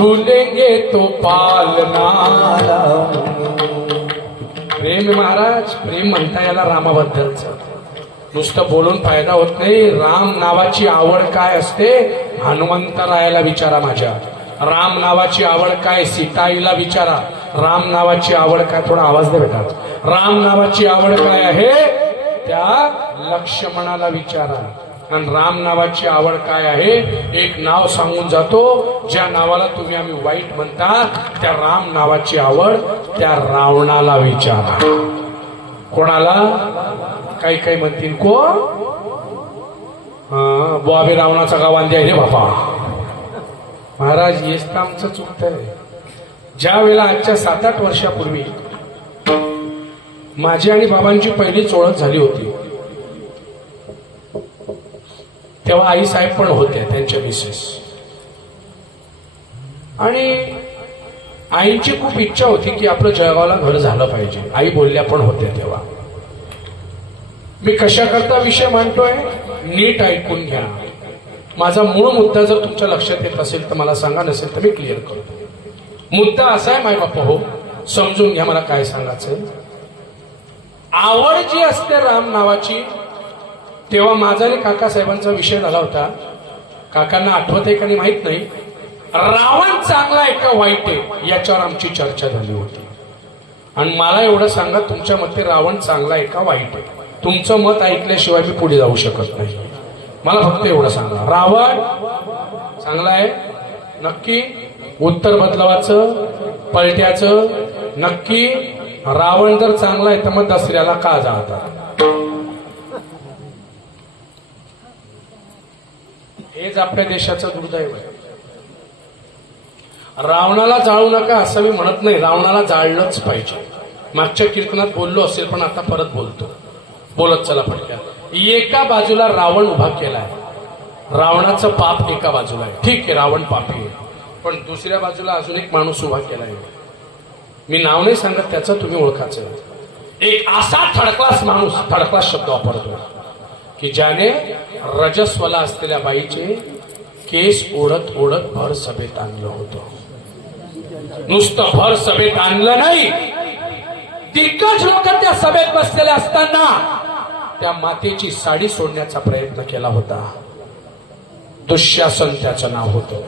झूलेंगे तो पालना. प्रेम आहे महाराज, प्रेम म्हणता याला रामाबद्दलचं. नुसतं बोलून फायदा होत नाही. राम नावाची आवड काय असते हनुमंतरायाला विचारा. माझ्या राम नावाची आवड काय सीताईला विचारा. राम नावाची आवड काय, थोडा आवाज दे बेटा. राम नावाची आवड काय आहे त्या लक्ष्मणाला विचारा. आणि राम नावाची आवड काय आहे एक नाव सांगून जातो. ज्या नावाला तुम्ही आम्ही वाईट म्हणता त्या राम नावाची आवड त्या रावणाला विचारा. कोणाला? काही काही म्हणतील कोण बुवाबे रावणाचा गावांधी आहे रे बाबा. महाराज हेच तर आमचं चुकतंय. ज्या वेळेला आजच्या 7-8 वर्षापूर्वी माझी आणि बाबांची पहिलीच ओळख झाली होती तेव्हा आई साहेब पण होत्या, त्यांच्या मिसेस. आणि आईची खूप इच्छा होती की आपलं जळगावला घर झालं पाहिजे. आई बोलल्या पण होत्या तेव्हा. मी कशाकरता विषय मांडतोय नीट ऐकून घ्या. माझा मूळ मुद्दा जर तुमच्या लक्षात येत असेल तर मला सांगा, नसेल तर मी क्लिअर करतो. मुद्दा असा आहे माय बापा हो, समजून घ्या मला काय सांगायचं. आवड जी असते राम नावाची, तेव्हा माझा आणि काकासाहेबांचा विषय झाला होता. काकांना आठवत आहे का नाही माहित नाही. रावण चांगला आहे का वाईट आहे याच्यावर आमची चर्चा झाली होती. आणि मला एवढं सांगा, तुमच्या मते रावण चांगला आहे का वाईट आहे? तुमचं मत ऐकल्याशिवाय मी पुढे जाऊ शकत नाही. मला फक्त एवढं सांगा, रावण चांगला आहे नक्की? उत्तर बदलवाचं पलट्याचं नक्की? रावण जर चांगला आहे तर मग दसऱ्याला का जातात? हेच आपल्या देशाचं दुर्दैव आहे. रावणाला जाळू नका असं मी म्हणत नाही, रावणाला जाळलंच पाहिजे. मागच्या कीर्तनात बोललो असेल पण आता परत बोलतो. बोलत चला पटक्या. एका बाजूला रावण उभा केलाय, रावणाचं पाप एका बाजूला आहे, ठीक आहे रावण पापी आहे. पण दुसऱ्या बाजूला अजून एक माणूस उभा केलाय. मी नाव नाही सांगत त्याचं, तुम्ही ओळखायचं. एक असा थर्ड माणूस, थर्ड शब्द वापरतो की ज्याने रजस्वला असलेल्या बाईचे केस ओढत ओढत भर सभेत आणलं होतं. नुसतं भर सभेत आणलं नाही, दिग्गज लोक त्या सभेत बसलेले असताना त्या मातेची साडी सोडण्याचा प्रयत्न केला होता. दुःशासन त्याचं नाव होतं.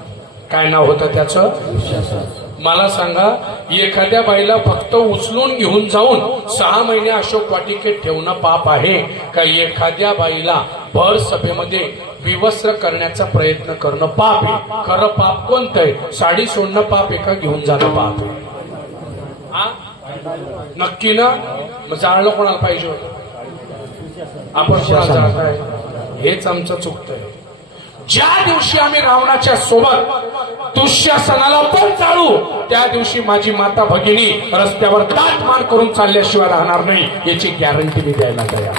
काय नाव होतं त्याचं? दुःशासन. मला सांगा, एखाद्या बाईला फक्त उचलून घेऊन जाऊन 6 महिने अशोक वाटिकेत ठेवणं पाप आहे का एखाद्या बाईला भर सभेमध्ये विवस्त्र करण्याचा प्रयत्न करणं पाप आहे? खरं पाप कोणतं आहे? साडी सोडणं पाप आहे का घेऊन जाणं पाप आहे? नक्की ना? मग जाळलं कोणाला पाहिजे होतं? आपण कोणाला जाळताय? हेच आमचं चुकतंय. ज्या दिवशी आम्ही रावणाच्या सोबत दुःशासनाला पण चालू, त्या दिवशी माझी माता भगिनी रस्त्यावर दाट मान करून चालल्याशिवाय राहणार नाही याची गॅरंटी मी द्यायला तयार.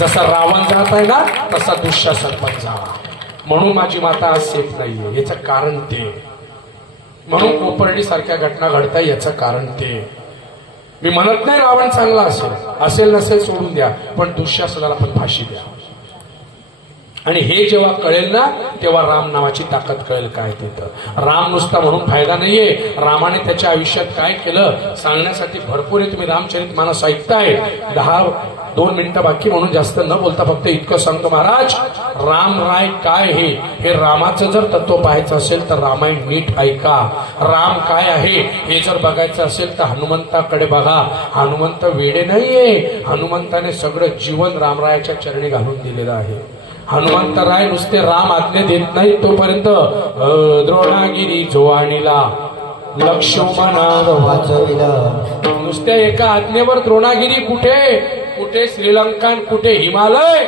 जसा रावण जात आहे ना तसा दुःशासन पण जावा. म्हणून माझी माता आज सेफ नाहीये, याचं कारण ते. म्हणून कोपर्डी सारख्या घटना घडताय याचं कारण ते. मी म्हणत नाही रावण चांगला असेल नसेल सोडून द्या, पण दुःशासनाला पण फाशी द्या. आणि हे जेव्हा कळेल ना तेव्हा राम नावाची ताकद कळेल काय तिथं. राम नुसता म्हणून फायदा नाहीये. रामाने त्याच्या आयुष्यात काय केलं सांगण्यासाठी भरपूर आहे. तुम्ही रामचरितमानस ऐकताय. 2 मिनिटं बाकी म्हणून जास्त न बोलता फक्त इतकं सांगतो महाराज, राम राय काय हे रामाचं जर तत्व पाहायचं असेल तर रामायण नीट ऐका. राम काय आहे हे जर बघायचं असेल तर हनुमंताकडे बघा. हनुमंत वेडे नाहीये. हनुमंताने सगळं जीवन रामरायाच्या चरणी घालून दिलेलं आहे. हनुमंतराय नुसते राम आज्ञा देत नाही तोपर्यंत द्रोणागिरी जोवाणीला लक्ष्मणा वाचविला. नुसत्या एका आज्ञेवर द्रोणागिरी कुठे श्रीलंका, कुठे हिमालय.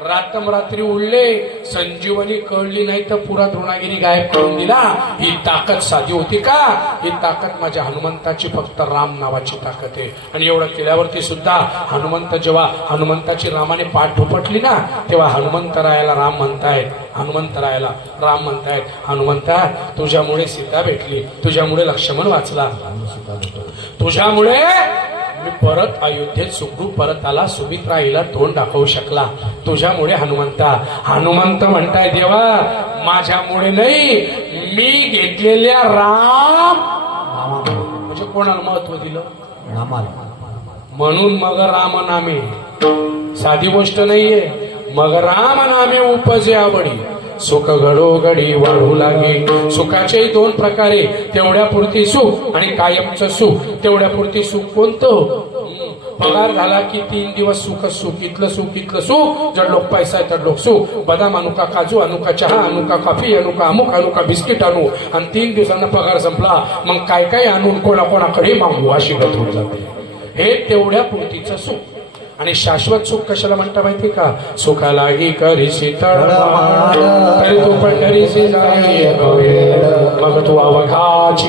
रात्ररात्री उडले, संजीवनी कळली नाही तर पुरा द्रोणागिरी गायब करून दिला. ही ताकद साधी होती का? ही ताकद माझ्या हनुमंताची फक्त राम नावाची ताकद आहे. आणि एवढं केल्यावरती सुद्धा हनुमंत जेव्हा हनुमंताची रामाने पाठ धुपटली ना तेव्हा हनुमंतरायाला राम म्हणतायत, हनुमंतरायाला राम म्हणतायत, हनुमंता तुझ्यामुळे सीता भेटली, तुझ्यामुळे लक्ष्मण वाचला, तुझ्यामुळे मी परत अयोध्येत सुखरूप परत आला, सुमित्रा हिला तोंड दाखवू शकला, तुझ्यामुळे हनुमंता. हनुमंत म्हणताय देवा माझ्यामुळे नाही, मी घेतलेल्या राम नामामुळे म्हणजे कोणाला महत्व दिलं नामाला म्हणून मग राम नामे साधी गोष्ट नाहीये. मग राम नामे उपजे आवडी सुख घडोघडी वाढू लागे. सुखाचे दोन प्रकारे, तेवढ्यापुरती सुख आणि कायमचं सुख. तेवढ्यापुरती सुख कोणतं? पगार झाला की 3 दिवस सुख इथलं सुख जड पैसा आहे तर लोक सुख. बदाम आणू का, काजू आणू का, चहा आणू का, कॉफी आणू का, अमुक आणू का, बिस्किट आणू. आणि 3 दिवसांना पगार संपला मग काय आणून कोणाकोणाकडे मागू अशी गत होत जाते. हे तेवढ्या पुरतीचं सुख. आणि शाश्वत सुख कशाला म्हणता माहिती का? सुखा लागी करीशी तळमळ तरी तू पंढरीशी जाई मग तू अवघाची.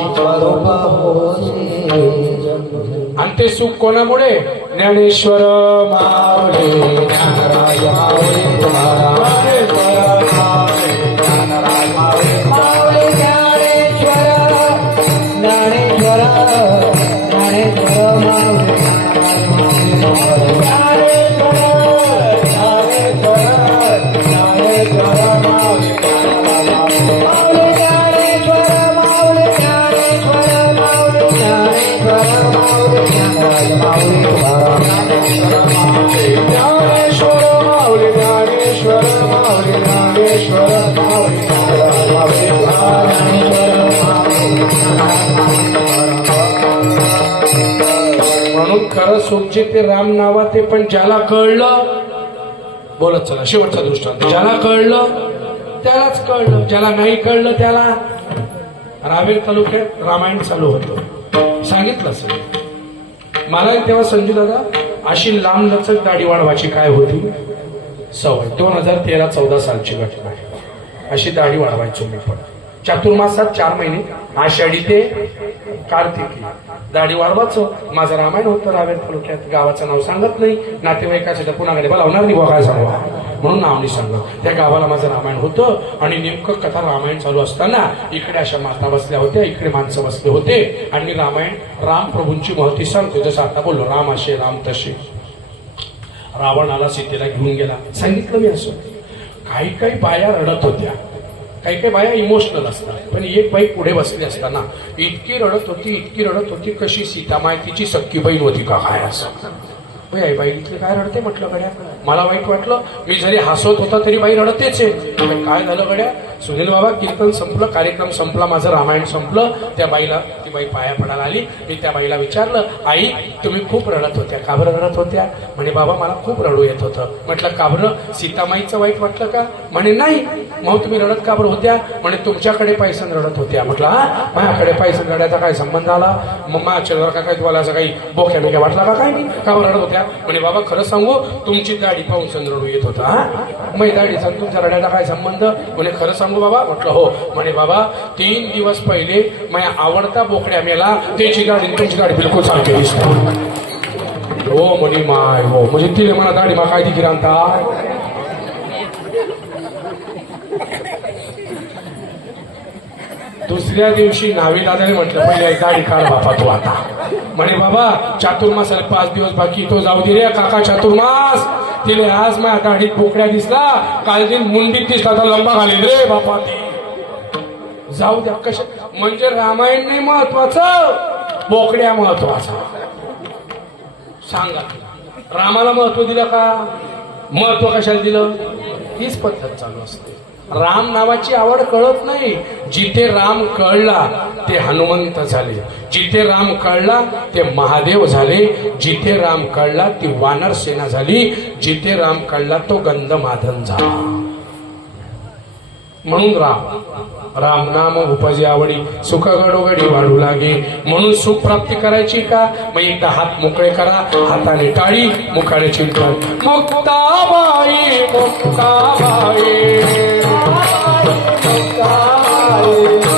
आणि ते सुख कोणामुळे? ज्ञानेश्वर माऊली ज्ञानराज माऊली म्हणून खरं सुख जे ते राम नावात आहे. पण ज्याला कळलं, बोलत चला शेवटचा दृष्टांत, ज्याला कळलं त्यालाच कळलं, ज्याला नाही कळलं त्याला. रावेर तालुक्यात रामायण चालू होतं, सांगितलं असं मला तेव्हा. संजू दादा अशी लांब लचक दाढी वाढवायची काय होती सवय. 2013-14 सालची घटना आहे. अशी दाढी वाढवायचो मी पण चातुर्मासात 4 महिने आषाढी ते कार्तिकी दाढी वाढवायचो. माझं रामायण होतं रावेर तालुक्यात. गावाचं नाव सांगत नाही, नातेवाईकाचं तर पुन्हा बोलावणार नाही, काय सांगा म्हणून नाव नाही सांगत. त्या गावाला माझं रामायण होतं. आणि नेमकं कथा रामायण चालू असताना इकडे अशा माता बसल्या होत्या, इकडे माणसं बसले होते. आणि रामायण राम प्रभूंची महती सांगतो. जसं आता बोललो, राम असे राम तसे. रावण आला, सीतेला घेऊन गेला, सांगितलं मी असं. काही बाया रडत होत्या, काही बाया इमोशनल असतात. पण एक बाई पुढे बसली असताना इतकी रडत होती कशी सीतामाय तिची सख्खी बहीण होती का काय असं. बाई इथली काय रडते म्हटलं गड्या. मला वाईट वाटलं. मी जरी हसवत होता तरी बाई रडतेच आहे. काय झालं गड्या? सुनील बाबा कीर्तन संपलं, कार्यक्रम संपला, माझं रामायण संपलं. त्या बाईला, ती बाई पाया पडायला आली. मी त्या बाईला विचारलं, आई तुम्ही खूप रडत होत्या, का बरं रडत होत्या? म्हणे बाबा मला खूप रडू येत होतं. म्हटलं का बरं? सीतामाईचं वाईट वाटलं का? म्हणे नाही. मग तुम्ही रडत का बरं होत्या? म्हणे तुमच्याकडे पैसे रडत होत्या. म्हटलं हा, माझ्याकडे पैसे रडायचा काय संबंध आला? मग माझ्या का काय तुम्हाला असं काही बोक्या बिक्या वाटला का काय? का बरं रडत होत्या? म्हणे बाबा खरं सांगू, तुमची दाढी पाहून रडू येत होता. हा, मग दाढीचा तुमच्या रडायचा काय संबंध? म्हणे खरं सांगू बाबा. म्हटलं हो. म्हणे बाबा 3 दिवस पहिले माझ्या आवडता बोकड्या मेला, त्याची दाढी तुमची दाढी बिलकुल सारखी दिसते. हो म्हणे माय हो, म्हणजे तिने मला दाढी मा काय दिली रांता. दुसऱ्या दिवशी नावी दादाने म्हटलं पहिले दाढी काढ बापा तू आता. म्हणे बाबा चातुर्मासाला 5 दिवस बाकी, तो जाऊ दे रे काका चातुर्मास. तिले आज माझ्या दाढीत बोकड्या दिसला, काल दिन मुंडीत दिसला तर लंबा घालील रे बापा. ती जाऊ द्या. कशा म्हणजे रामायण नाही महत्वाचं, बोकड्या महत्वाचा. सांगा रामाला महत्व दिलं का? महत्व कशाला दिलं? हीच पद्धत चालू असते. राम नावाची आवड कळत नाही. जिथे राम कळला ते हनुमंत झाले, जिथे राम कळला ते महादेव झाले, जिथे राम कळला ती वानर सेना झाली, जिथे राम कळला तो गंधमादन झाला. म्हणून राम नाम उपजे आवडी सुख घडोघडी वाढू लागे. म्हणून सुख प्राप्ती करायची का? मग एकदा हात मोकळे करा, हाताने टाळी, मुखाने चिंतन. मुक्ताबाई मुक्ताबाई मुक्ताबाई